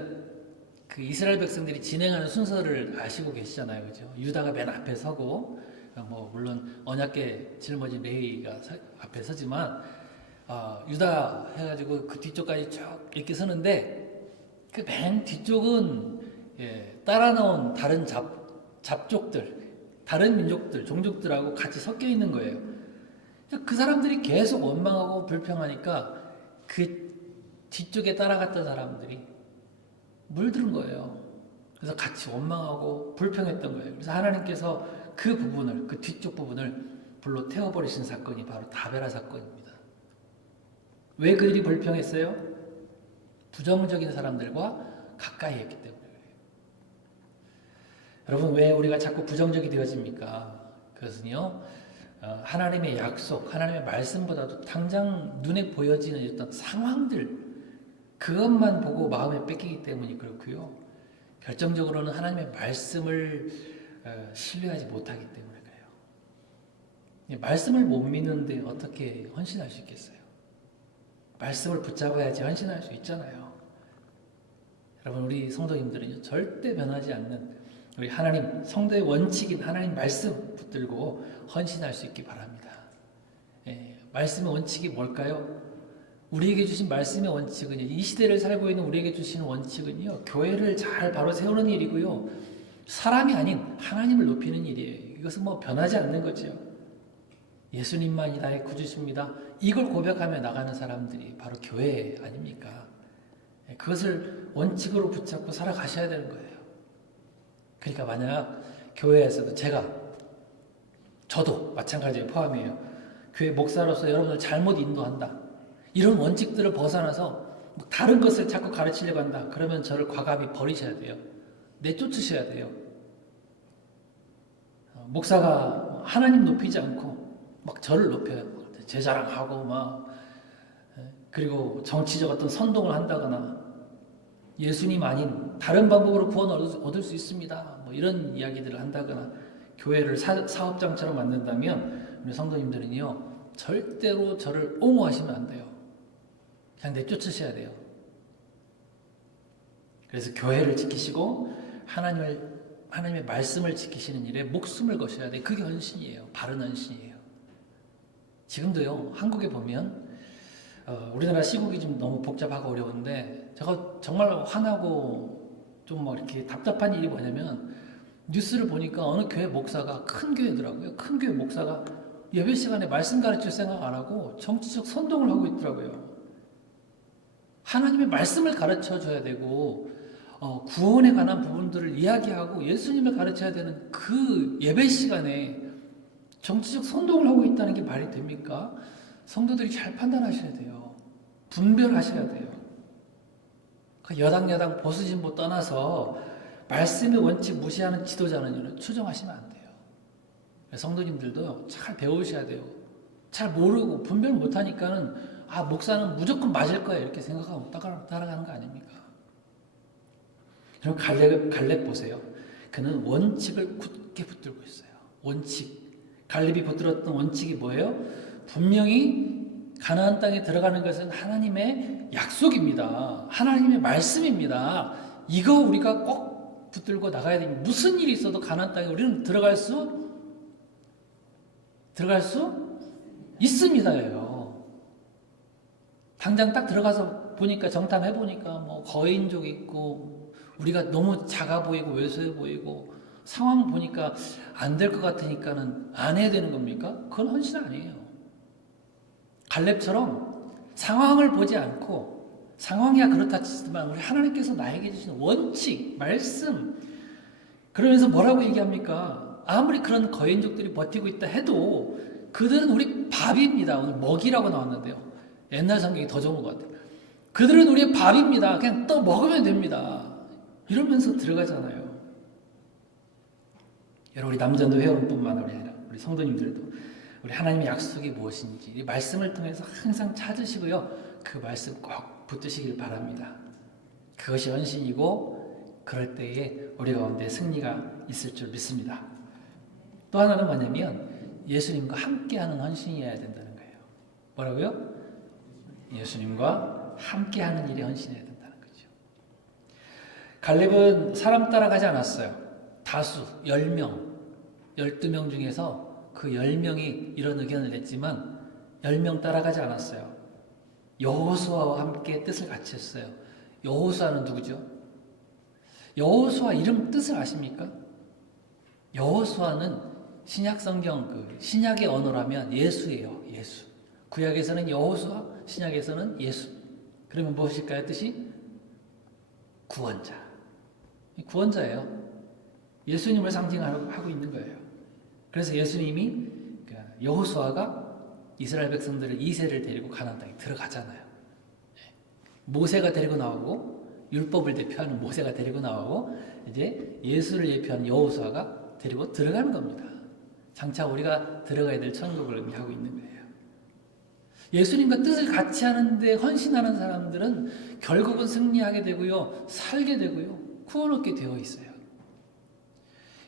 그 이스라엘 백성들이 진행하는 순서를 아시고 계시잖아요, 그죠? 유다가 맨 앞에 서고, 물론 언약궤 짊어진 레위가 앞에 서지만, 유다 해가지고 그 뒤쪽까지 쭉 이렇게 서는데, 그 맨 뒤쪽은 따라 나온 다른 잡족들, 다른 민족들, 종족들하고 같이 섞여 있는 거예요. 그 사람들이 계속 원망하고 불평하니까 그 뒤쪽에 따라갔던 사람들이 물들은 거예요. 그래서 같이 원망하고 불평했던 거예요. 그래서 하나님께서 그 부분을, 그 뒤쪽 부분을 불로 태워버리신 사건이 바로 다베라 사건입니다. 왜 그들이 불평했어요? 부정적인 사람들과 가까이 했기 때문에 그래요. 여러분, 왜 우리가 자꾸 부정적이 되어집니까? 그것은요, 하나님의 약속, 하나님의 말씀보다도 당장 눈에 보여지는 어떤 상황들, 그것만 보고 마음에 뺏기기 때문이 그렇고요. 결정적으로는 하나님의 말씀을 신뢰하지 못하기 때문에 그래요. 말씀을 못 믿는데 어떻게 헌신할 수 있겠어요? 말씀을 붙잡아야지 헌신할 수 있잖아요. 여러분, 우리 성도님들은요, 절대 변하지 않는 우리 하나님 성도의 원칙인 하나님 말씀 붙들고 헌신할 수 있기 바랍니다. 말씀의 원칙이 뭘까요? 우리에게 주신 말씀의 원칙은요, 이 시대를 살고 있는 우리에게 주시는 원칙은요, 교회를 잘 바로 세우는 일이고요, 사람이 아닌 하나님을 높이는 일이에요. 이것은 변하지 않는 거죠. 예수님만이 나의 구주십니다. 이걸 고백하며 나가는 사람들이 바로 교회 아닙니까? 그것을 원칙으로 붙잡고 살아가셔야 되는 거예요. 그러니까 만약 교회에서도 저도 마찬가지에 포함이에요. 교회 목사로서 여러분을 잘못 인도한다. 이런 원칙들을 벗어나서 다른 것을 자꾸 가르치려고 한다. 그러면 저를 과감히 버리셔야 돼요. 내쫓으셔야 돼요. 목사가 하나님 높이지 않고 막 저를 높여요. 제 자랑하고 막 그리고 정치적 어떤 선동을 한다거나 예수님 아닌 다른 방법으로 구원 얻을 수 있습니다. 뭐 이런 이야기들을 한다거나 교회를 사업장처럼 만든다면 우리 성도님들은요 절대로 저를 옹호하시면 안 돼요. 그냥 내쫓으셔야 돼요. 그래서 교회를 지키시고 하나님의 말씀을 지키시는 일에 목숨을 거셔야 돼요. 그게 헌신이에요. 바른 헌신이에요. 지금도요 한국에 보면 우리나라 시국이 좀 너무 복잡하고 어려운데 제가 정말 화나고 좀 막 이렇게 답답한 일이 뭐냐면 뉴스를 보니까 어느 교회 목사가 큰 교회더라고요. 큰 교회 목사가 예배 시간에 말씀 가르칠 생각 안 하고 정치적 선동을 하고 있더라고요. 하나님의 말씀을 가르쳐 줘야 되고 구원에 관한 부분들을 이야기하고 예수님을 가르쳐야 되는 그 예배 시간에 정치적 선동을 하고 있다는 게 말이 됩니까? 성도들이 잘 판단하셔야 돼요. 분별하셔야 돼요. 여당 보수 진보 떠나서 말씀의 원칙 무시하는 지도자는 추정하시면 안 돼요. 성도님들도 잘 배우셔야 돼요. 잘 모르고 분별 못하니까는 목사는 무조건 맞을 거야 이렇게 생각하고 따라가는 거 아닙니까? 그럼 갈렙 보세요. 그는 원칙을 굳게 붙들고 있어요. 원칙. 갈렙이 붙들었던 원칙이 뭐예요? 분명히 가나안 땅에 들어가는 것은 하나님의 약속입니다. 하나님의 말씀입니다. 이거 우리가 꼭 붙들고 나가야 됩니다. 무슨 일이 있어도 가나안 땅에 우리는 들어갈 수 있습니다예요. 당장 딱 들어가서 보니까 정탐해 보니까 뭐 거인족 있고 우리가 너무 작아 보이고 왜소해 보이고 상황 보니까 안 될 것 같으니까는 안 해야 되는 겁니까? 그건 헌신 아니에요. 갈렙처럼 상황을 보지 않고 상황이야 그렇다 치지만 우리 하나님께서 나에게 주시는 원칙, 말씀 그러면서 뭐라고 얘기합니까? 아무리 그런 거인족들이 버티고 있다 해도 그들은 우리 밥입니다. 오늘 먹이라고 나왔는데요. 옛날 성경이 더 좋은 것 같아요. 그들은 우리의 밥입니다. 그냥 또 먹으면 됩니다. 이러면서 들어가잖아요. 여러분 우리 남전도 회원뿐만 아니라 우리 성도님들도 우리 하나님의 약속이 무엇인지 이 말씀을 통해서 항상 찾으시고요. 그 말씀 꼭 붙드시길 바랍니다. 그것이 헌신이고 그럴 때에 우리 가운데 승리가 있을 줄 믿습니다. 또 하나는 뭐냐면 예수님과 함께하는 헌신이어야 된다는 거예요. 뭐라고요? 예수님과 함께하는 일이 헌신해야 된다는 거죠. 갈렙은 사람 따라가지 않았어요. 다수 10명, 12명 중에서 그 10명이 이런 의견을 냈지만 10명 따라가지 않았어요. 여호수아와 함께 뜻을 같이 했어요. 여호수아는 누구죠? 여호수아 이름 뜻을 아십니까? 여호수아는 신약 성경 그 신약의 언어라면 예수예요. 예수. 구약에서는 여호수아, 신약에서는 예수. 그러면 무엇일까요? 뜻이 구원자. 구원자예요. 예수님을 상징하고 있는 거예요. 그래서 예수님이 여호수아가 이스라엘 백성들을 2세를 데리고 가나안 땅에 들어가잖아요. 모세가 데리고 나오고 율법을 대표하는 모세가 데리고 나오고 이제 예수를 예표하는 여호수아가 데리고 들어가는 겁니다. 장차 우리가 들어가야 될 천국을 의미하고 있는 거예요. 예수님과 뜻을 같이 하는데 헌신하는 사람들은 결국은 승리하게 되고요. 살게 되고요. 구원 얻게 되어 있어요.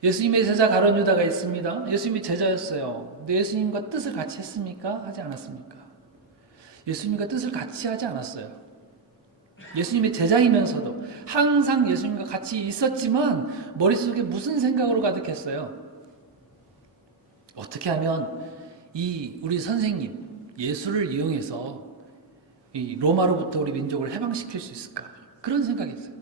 예수님의 제자 가룟 유다가 있습니다. 예수님이 제자였어요. 근데 예수님과 뜻을 같이 했습니까? 하지 않았습니까? 예수님과 뜻을 같이 하지 않았어요. 예수님의 제자이면서도 항상 예수님과 같이 있었지만 머릿속에 무슨 생각으로 가득했어요? 어떻게 하면 우리 선생님 예수를 이용해서 이 로마로부터 우리 민족을 해방시킬 수 있을까? 그런 생각이었어요.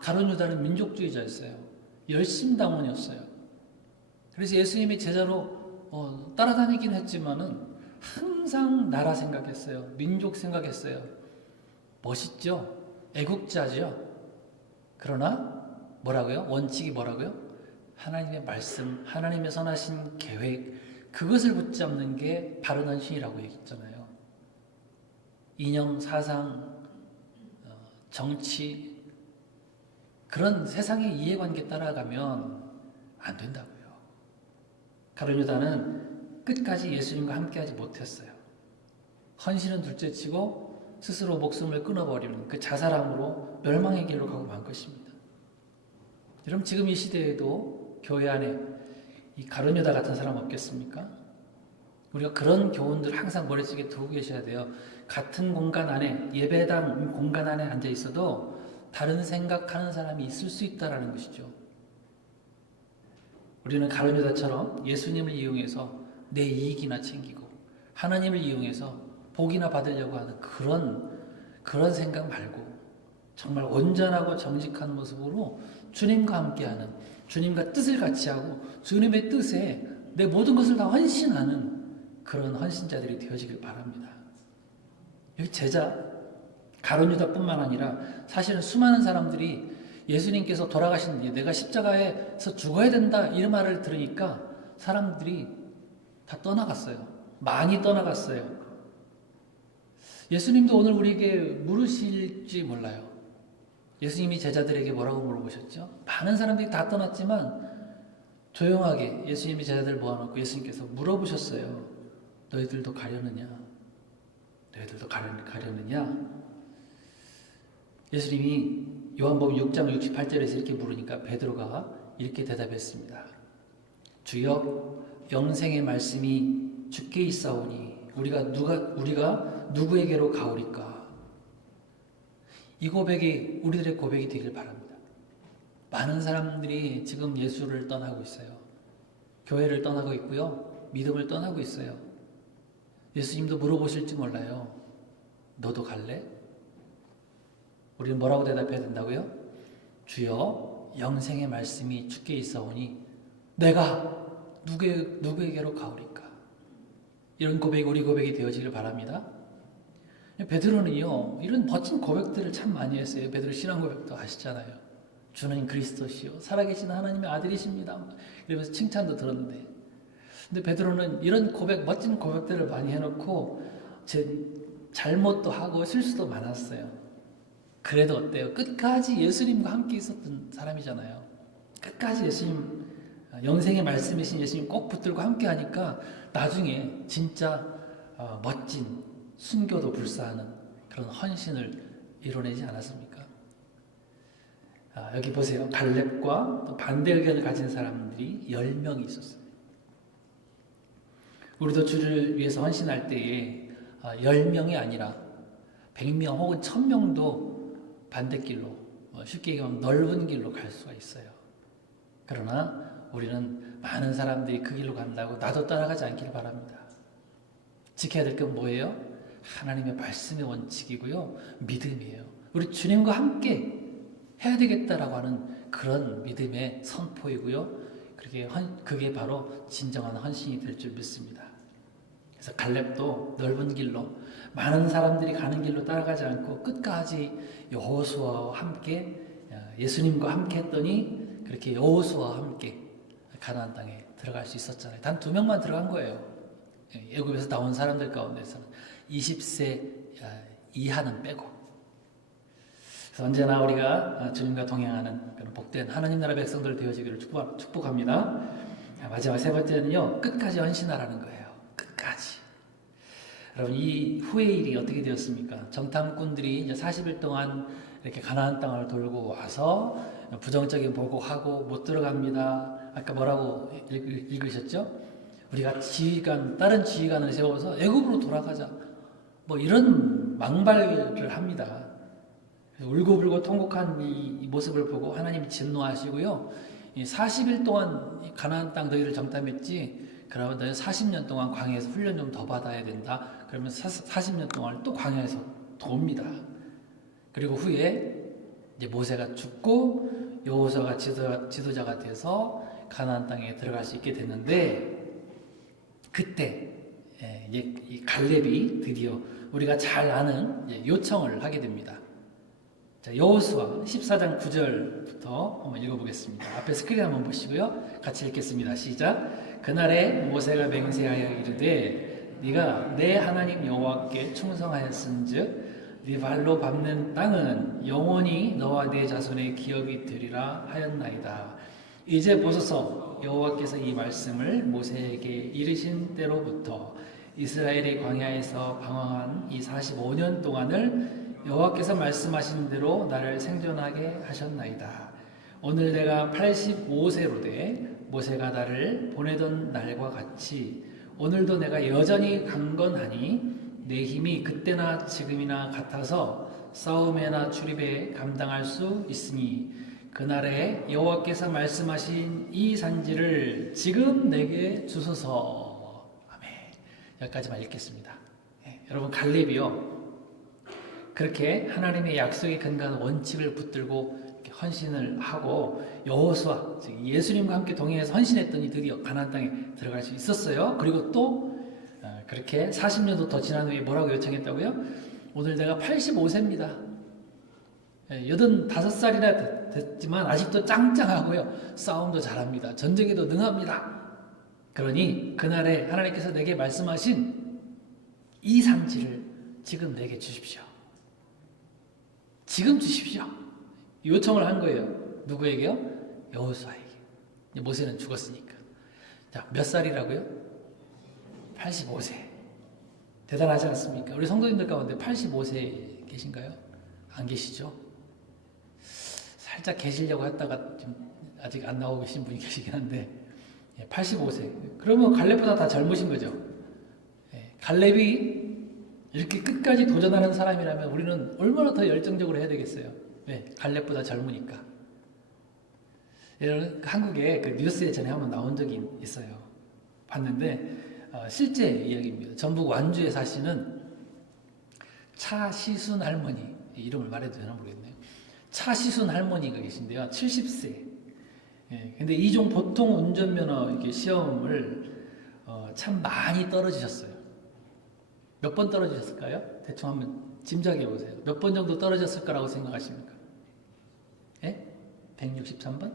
가룟 유다는 민족주의자였어요. 열심당원이었어요. 그래서 예수님의 제자로 따라다니긴 했지만은 항상 나라 생각했어요. 민족 생각했어요. 멋있죠? 애국자죠? 그러나 뭐라고요? 원칙이 뭐라고요? 하나님의 말씀, 하나님의 선하신 계획, 그것을 붙잡는 게 바른 헌신이라고 얘기했잖아요. 이념, 사상, 정치 그런 세상의 이해관계 따라가면 안 된다고요. 가룟 유다는 끝까지 예수님과 함께하지 못했어요. 헌신은 둘째치고 스스로 목숨을 끊어버리는 그 자살함으로 멸망의 길로 가고 만 것입니다. 여러분 지금 이 시대에도 교회 안에 이 가룟 유다 같은 사람 없겠습니까? 우리가 그런 교훈들 항상 머릿속에 두고 계셔야 돼요. 같은 공간 안에 예배당 공간 안에 앉아 있어도 다른 생각하는 사람이 있을 수 있다라는 것이죠. 우리는 가룟 유다처럼 예수님을 이용해서 내 이익이나 챙기고 하나님을 이용해서 복이나 받으려고 하는 그런 생각 말고 정말 온전하고 정직한 모습으로 주님과 함께하는, 주님과 뜻을 같이 하고 주님의 뜻에 내 모든 것을 다 헌신하는 그런 헌신자들이 되어지길 바랍니다. 여기 제자 가룟 유다뿐만 아니라 사실은 수많은 사람들이 예수님께서 돌아가신 뒤에 내가 십자가에서 죽어야 된다 이 말을 들으니까 사람들이 다 떠나갔어요. 많이 떠나갔어요. 예수님도 오늘 우리에게 물으실지 몰라요. 예수님이 제자들에게 뭐라고 물어보셨죠? 많은 사람들이 다 떠났지만 조용하게 예수님이 제자들 모아놓고 예수님께서 물어보셨어요. 너희들도 가려느냐? 너희들도 가려느냐? 예수님이 요한복음 6장 68절에서 이렇게 물으니까 베드로가 이렇게 대답했습니다. 주여, 영생의 말씀이 주께 있사오니 우리가 누구에게로 가오리까? 이 고백이 우리들의 고백이 되길 바랍니다. 많은 사람들이 지금 예수를 떠나고 있어요. 교회를 떠나고 있고요. 믿음을 떠나고 있어요. 예수님도 물어보실지 몰라요. 너도 갈래? 우리는 뭐라고 대답해야 된다고요? 주여, 영생의 말씀이 주께 있사오니 내가 누구에게로 가오리까? 이런 고백이 우리 고백이 되어지길 바랍니다. 베드로는요, 이런 멋진 고백들을 참 많이 했어요. 베드로 신앙 고백도 아시잖아요. 주는 그리스도시요 살아계신 하나님의 아들이십니다. 이러면서 칭찬도 들었는데, 근데 베드로는 이런 고백, 멋진 고백들을 많이 해놓고 잘못도 하고 실수도 많았어요. 그래도 어때요? 끝까지 예수님과 함께 있었던 사람이잖아요. 끝까지 예수님, 영생의 말씀이신 예수님 꼭 붙들고 함께 하니까 나중에 진짜 멋진 순교도 불사하는 그런 헌신을 이뤄내지 않았습니까? 여기 보세요. 갈렙과 또 반대 의견을 가진 사람들이 10명이 있었어요. 우리도 주를 위해서 헌신할 때에 10명이 아니라 100명 혹은 1000명도 반대길로, 쉽게 얘기하면 넓은 길로 갈 수가 있어요. 그러나 우리는 많은 사람들이 그 길로 간다고 나도 따라가지 않기를 바랍니다. 지켜야 될 건 뭐예요? 하나님의 말씀의 원칙이고요. 믿음이에요. 우리 주님과 함께 해야 되겠다라고 하는 그런 믿음의 선포이고요. 그게 바로 진정한 헌신이 될 줄 믿습니다. 그래서 갈렙도 넓은 길로, 많은 사람들이 가는 길로 따라가지 않고 끝까지 여호수아와 함께, 예수님과 함께 했더니 그렇게 여호수아와 함께 가나안 땅에 들어갈 수 있었잖아요. 단 2명만 들어간 거예요. 애굽에서 나온 사람들 가운데서는 20세 이하는 빼고. 그래서 언제나 우리가 주님과 동행하는 그런 복된 하나님 나라 백성들 되어지기를 축복합니다. 마지막 3번째는요, 끝까지 헌신하라는 거예요. 끝까지. 여러분, 이 후의 일이 어떻게 되었습니까? 정탐꾼들이 이제 40일 동안 이렇게 가나안 땅을 돌고 와서 부정적인 보고하고 못 들어갑니다. 아까 뭐라고 읽으셨죠? 우리가 다른 지휘관을 세워서 애굽으로 돌아가자. 뭐 이런 망발을 합니다. 울고불고 통곡한 이 모습을 보고 하나님이 진노하시고요. 40일 동안 가나안 땅 너희를 정탐했지. 그러면 너희 40년 동안 광야에서 훈련 좀 더 받아야 된다. 그러면 40년 동안 또 광야에서 돕니다. 그리고 후에 이제 모세가 죽고 여호수아가 지도자가 돼서 가나안 땅에 들어갈 수 있게 됐는데, 그때 이 갈렙이 드디어 우리가 잘 아는 요청을 하게 됩니다. 자, 여호수아 14장 9절부터 한번 읽어보겠습니다. 앞에 스크린 한번 보시고요. 같이 읽겠습니다. 시작. 그날에 모세가 맹세하여 이르되 네가 내 하나님 여호와께 충성하였은즉 네 발로 밟는 땅은 영원히 너와 네 자손의 기업이 되리라 하였나이다. 이제 보소서 여호와께서 이 말씀을 모세에게 이르신 때로부터 이스라엘의 광야에서 방황한 이 45년 동안을 여호와께서 말씀하신 대로 나를 생존하게 하셨나이다. 오늘 내가 85세로 돼 모세가 나를 보내던 날과 같이 오늘도 내가 여전히 강건하니 내 힘이 그때나 지금이나 같아서 싸움에나 출입에 감당할 수 있으니 그날에 여호와께서 말씀하신 이 산지를 지금 내게 주소서. 아멘. 여기까지만 읽겠습니다. 여러분 갈렙이요 그렇게 하나님의 약속에 근거한 원칙을 붙들고 이렇게 헌신을 하고 여호수아 즉 예수님과 함께 동행해서 헌신했더니 드디어 가나안 땅에 들어갈 수 있었어요. 그리고 또 그렇게 40년도 더 지난 후에 뭐라고 요청했다고요? 오늘 내가 85세입니다. 85살이나 됐지만 아직도 짱짱하고요. 싸움도 잘합니다. 전쟁에도 능합니다. 그러니 그날에 하나님께서 내게 말씀하신 이 산지를 지금 내게 주십시오. 지금 주십시오. 요청을 한 거예요. 누구에게요? 여호수아에게. 모세는 죽었으니까. 자, 몇 살이라고요? 85세. 대단하지 않습니까? 우리 성도님들 가운데 85세 계신가요? 안 계시죠? 살짝 계시려고 했다가 좀 아직 안 나오고 계신 분이 계시긴 한데 85세. 그러면 갈렙보다 다 젊으신 거죠. 갈렙이 이렇게 끝까지 도전하는 사람이라면 우리는 얼마나 더 열정적으로 해야 되겠어요. 왜? 갈렙보다 젊으니까. 여러분 한국에 그 뉴스에 전에 한번 나온 적이 있어요. 봤는데 실제 이야기입니다. 전북 완주에 사시는 차시순 할머니, 이름을 말해도 되나 모르겠네요. 차시순 할머니가 계신데요. 70세. 근데 이종 보통 운전면허 이렇게 시험을 참 많이 떨어지셨어요. 몇 번 떨어지셨을까요? 대충 한번 짐작해 보세요. 몇 번 정도 떨어졌을 거라고 생각하십니까? 163번?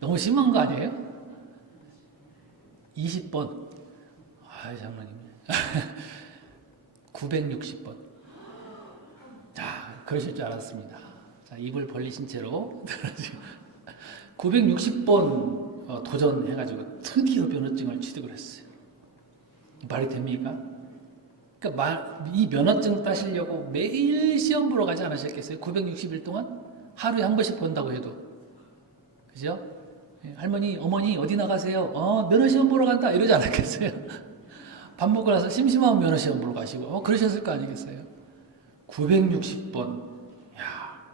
너무 심한 거 아니에요? 20번. 아이, 장로님. 960번. 자, 그러실 줄 알았습니다. 자, 입을 벌리신 채로 960번 도전해가지고 드디어 면허증을 취득을 했어요. 말이 됩니까? 그러니까 이 면허증 따시려고 매일 시험 보러 가지 않으셨겠어요? 960일 동안? 하루에 한 번씩 본다고 해도. 그죠? 할머니, 어머니 어디 나가세요? 면허시험 보러 간다 이러지 않았겠어요? 밥 먹고 나서 심심하면 면허시험 보러 가시고 그러셨을 거 아니겠어요? 960번. 야,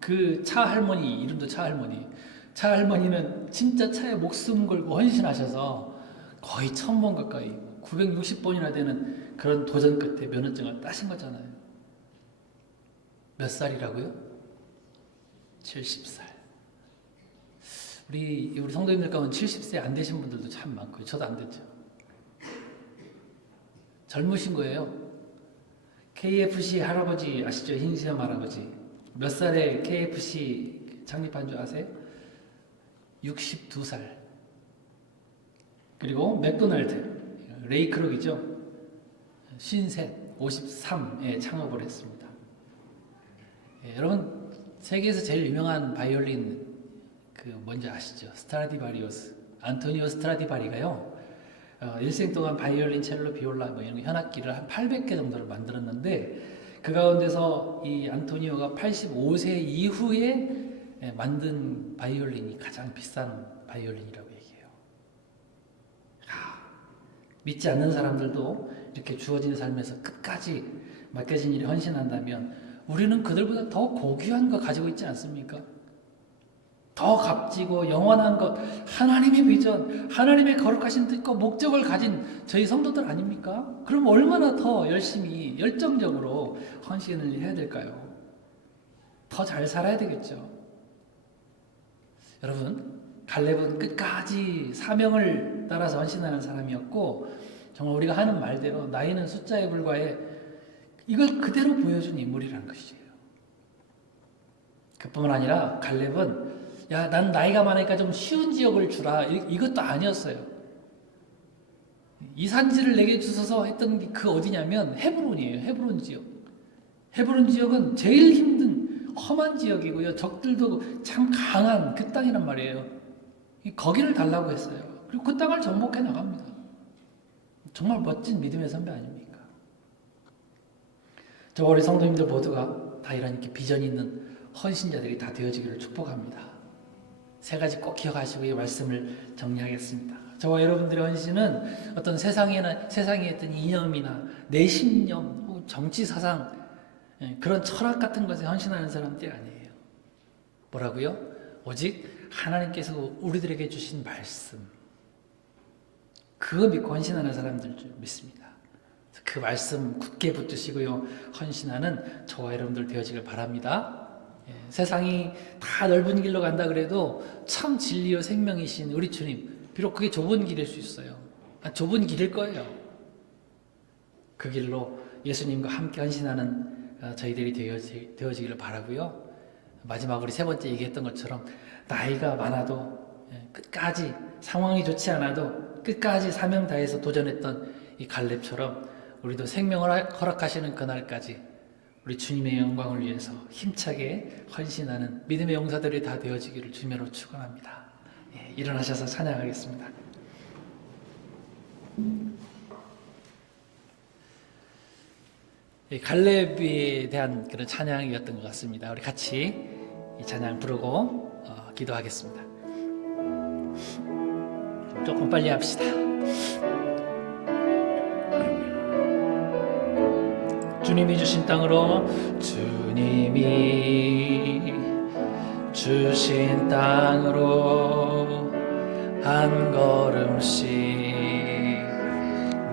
그 차 할머니 이름도 차 할머니. 차 할머니는 진짜 차에 목숨 걸고 헌신하셔서 거의 1000번 가까이 960번이나 되는 그런 도전 끝에 면허증을 따신 거잖아요. 몇 살이라고요? 70살. 우리 성도님들 가운데 70세 안 되신 분들도 참 많고요. 저도 안 됐죠. 젊으신 거예요. KFC 할아버지 아시죠? 흰수염 할아버지. 몇 살에 KFC 창립한 줄 아세요? 62살. 그리고 맥도날드, 레이크록이죠. 53, 53에 창업을 했습니다. 여러분 세계에서 제일 유명한 바이올린 뭔지 아시죠? 스트라디바리우스, 안토니오 스트라디바리가요. 일생 동안 바이올린, 첼로, 비올라 이런 현악기를 한 800개 정도를 만들었는데 그 가운데서 이 안토니오가 85세 이후에 만든 바이올린이 가장 비싼 바이올린이라고 얘기해요. 믿지 않는 사람들도 이렇게 주어진 삶에서 끝까지 맡겨진 일에 헌신한다면 우리는 그들보다 더 고귀한 거 가지고 있지 않습니까? 더 값지고 영원한 것, 하나님의 비전, 하나님의 거룩하신 뜻과 목적을 가진 저희 성도들 아닙니까? 그럼 얼마나 더 열심히 열정적으로 헌신을 해야 될까요? 더 잘 살아야 되겠죠. 여러분, 갈렙은 끝까지 사명을 따라서 헌신하는 사람이었고 정말 우리가 하는 말대로 나이는 숫자에 불과해 이걸 그대로 보여준 인물이라는 것이에요. 그뿐만 아니라 갈렙은 야, 난 나이가 많으니까 좀 쉬운 지역을 주라, 이것도 아니었어요. 이 산지를 내게 주소서 했던 게 그 어디냐면 헤브론이에요. 헤브론 지역. 헤브론 지역은 제일 힘든 험한 지역이고요. 적들도 참 강한 그 땅이란 말이에요. 거기를 달라고 했어요. 그리고 그 땅을 정복해 나갑니다. 정말 멋진 믿음의 선배 아닙니까? 저와 우리 성도님들 모두가 다 이런 이렇게 비전이 있는 헌신자들이 다 되어지기를 축복합니다. 세 가지 꼭 기억하시고 이 말씀을 정리하겠습니다. 저와 여러분들의 헌신은 어떤 세상의 어떤 이념이나 내신념, 혹은 정치 사상, 그런 철학 같은 것에 헌신하는 사람들이 아니에요. 뭐라고요? 오직 하나님께서 우리들에게 주신 말씀, 그거 믿고 헌신하는 사람들 줄 믿습니다. 그 말씀 굳게 붙드시고요, 헌신하는 저와 여러분들 되어지길 바랍니다. 세상이 다 넓은 길로 간다 그래도 참 진리요 생명이신 우리 주님, 비록 그게 좁은 길일 수 있어요. 좁은 길일 거예요. 그 길로 예수님과 함께 헌신하는 저희들이 되어지기를 바라고요. 마지막 우리 세 번째 얘기했던 것처럼 나이가 많아도 끝까지, 상황이 좋지 않아도 끝까지 사명 다해서 도전했던 이 갈렙처럼 우리도 생명을 허락하시는 그날까지 우리 주님의 영광을 위해서 힘차게 헌신하는 믿음의 용사들이 다 되어지기를 주님으로 축원합니다. 일어나셔서 찬양하겠습니다. 갈렙에 대한 그런 찬양이었던 것 같습니다. 우리 같이 이 찬양 부르고 기도하겠습니다. 조금 빨리 합시다. 주님이 주신 땅으로, 주님이 주신 땅으로 한 걸음씩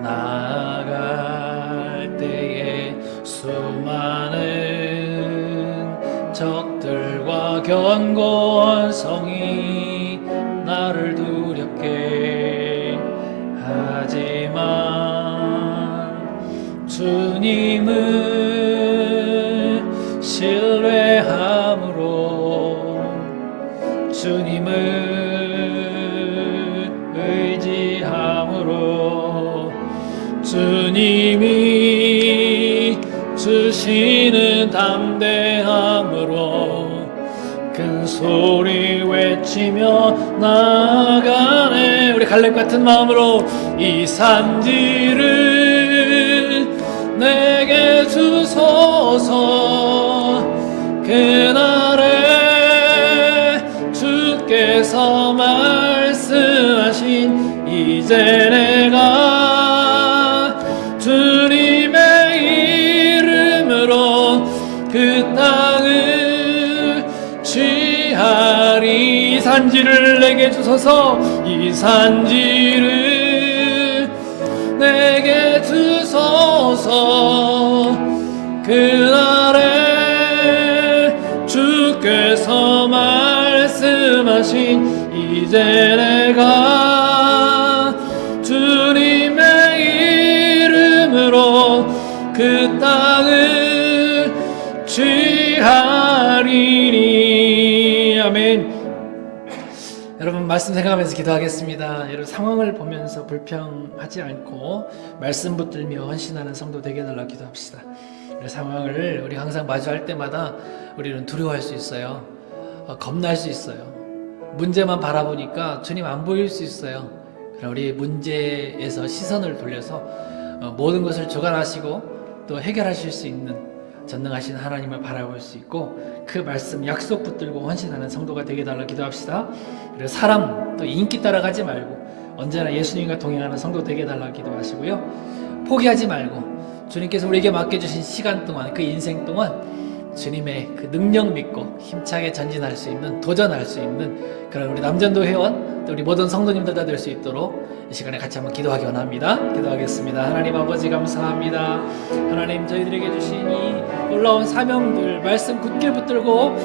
나아갈 때에 수많은 적들과 견고한 성이 나를 두렵게 하지만 주님을 신뢰함으로, 주님을 의지함으로, 주님이 주시는 담대함으로 큰 소리 외치며 나아가네. 우리 갈렙 같은 마음으로 이 산지를 내게 주소서. 그날에 주께서 말씀하신 이제 내가 주님의 이름으로 그 땅을 취하리. 이 산지를 내게 주소서. 이 산지를 내게 주소서. 그날에 주께서 말씀하신 이제 내가 주님의 이름으로 그 땅을 취하리니. 아멘. 여러분, 말씀 생각하면서 기도하겠습니다. 여러분, 상황을 보면서 불평하지 않고 말씀 붙들며 헌신하는 성도 되게 해달라고 기도합시다. 우리 상황을 우리 항상 마주할 때마다 우리는 두려워할 수 있어요. 겁날 수 있어요. 문제만 바라보니까 주님 안 보일 수 있어요. 그러나 우리 문제에서 시선을 돌려서 모든 것을 주관하시고 또 해결하실 수 있는 전능하신 하나님을 바라볼 수 있고, 그 말씀 약속 붙들고 헌신하는 성도가 되게 해달라고 기도합시다. 그리고 사람 또 인기 따라가지 말고 언제나 예수님과 동행하는 성도 되게 해달라고 기도하시고요. 포기하지 말고 주님께서 우리에게 맡겨주신 시간 동안, 그 인생 동안 주님의 그 능력 믿고 힘차게 전진할 수 있는, 도전할 수 있는 그런 우리 남전도 회원, 또 우리 모든 성도님들 다 될 수 있도록 이 시간에 같이 한번 기도하기 원합니다. 기도하겠습니다. 하나님 아버지 감사합니다. 하나님, 저희들에게 주신 이 놀라운 사명들 말씀 굳게 붙들고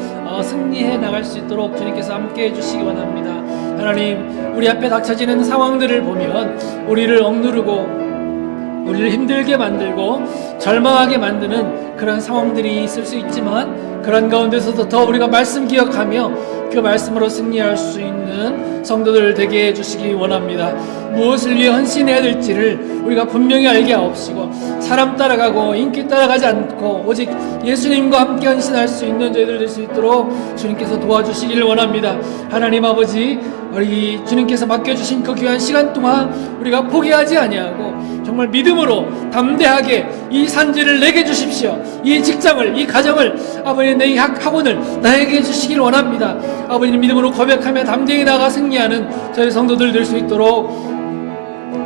승리해 나갈 수 있도록 주님께서 함께 해주시기 원합니다. 하나님, 우리 앞에 닥쳐지는 상황들을 보면 우리를 억누르고 우리를 힘들게 만들고 절망하게 만드는 그런 상황들이 있을 수 있지만 그런 가운데서도 더 우리가 말씀 기억하며 그 말씀으로 승리할 수 있는 성도들 되게 해주시기 원합니다. 무엇을 위해 헌신해야 될지를 우리가 분명히 알게 하옵시고 사람 따라가고 인기 따라가지 않고 오직 예수님과 함께 헌신할 수 있는 저희들 될 수 있도록 주님께서 도와주시기를 원합니다. 하나님 아버지, 우리 주님께서 맡겨주신 그 귀한 시간 동안 우리가 포기하지 아니하고 정말 믿음으로 담대하게 이 산지를 내게 주십시오. 이 직장을, 이 가정을, 아버지 내 이 학원을 나에게 주시길 원합니다. 아버지는 믿음으로 고백하며 담대히 나아가 승리하는 저희 성도들 될 수 있도록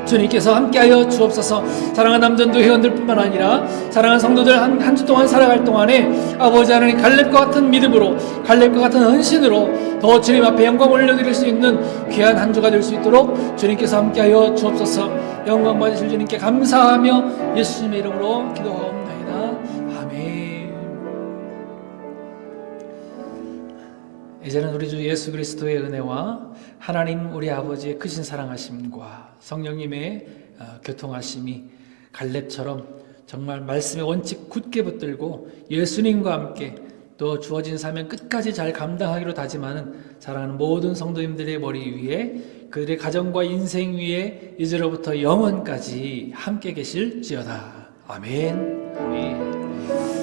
주님께서 함께하여 주옵소서. 사랑하는 남전도 회원들 뿐만 아니라 사랑하는 성도들 한 주 동안 살아갈 동안에 아버지 하나님 갈렙과 같은 믿음으로, 갈렙과 같은 헌신으로 더 주님 앞에 영광 올려드릴 수 있는 귀한 한 주가 될 수 있도록 주님께서 함께하여 주옵소서. 영광 받으실 주님께 감사하며 예수님의 이름으로 기도하옵나이다. 아멘. 이제는 우리 주 예수 그리스도의 은혜와 하나님 우리 아버지의 크신 사랑하심과 성령님의 교통하심이 갈렙처럼 정말 말씀의 원칙 굳게 붙들고 예수님과 함께 또 주어진 사명 끝까지 잘 감당하기로 다짐하는 사랑하는 모든 성도님들의 머리 위에 그들의 가정과 인생 위에 이제로부터 영원까지 함께 계실지어다. 아멘. 아멘.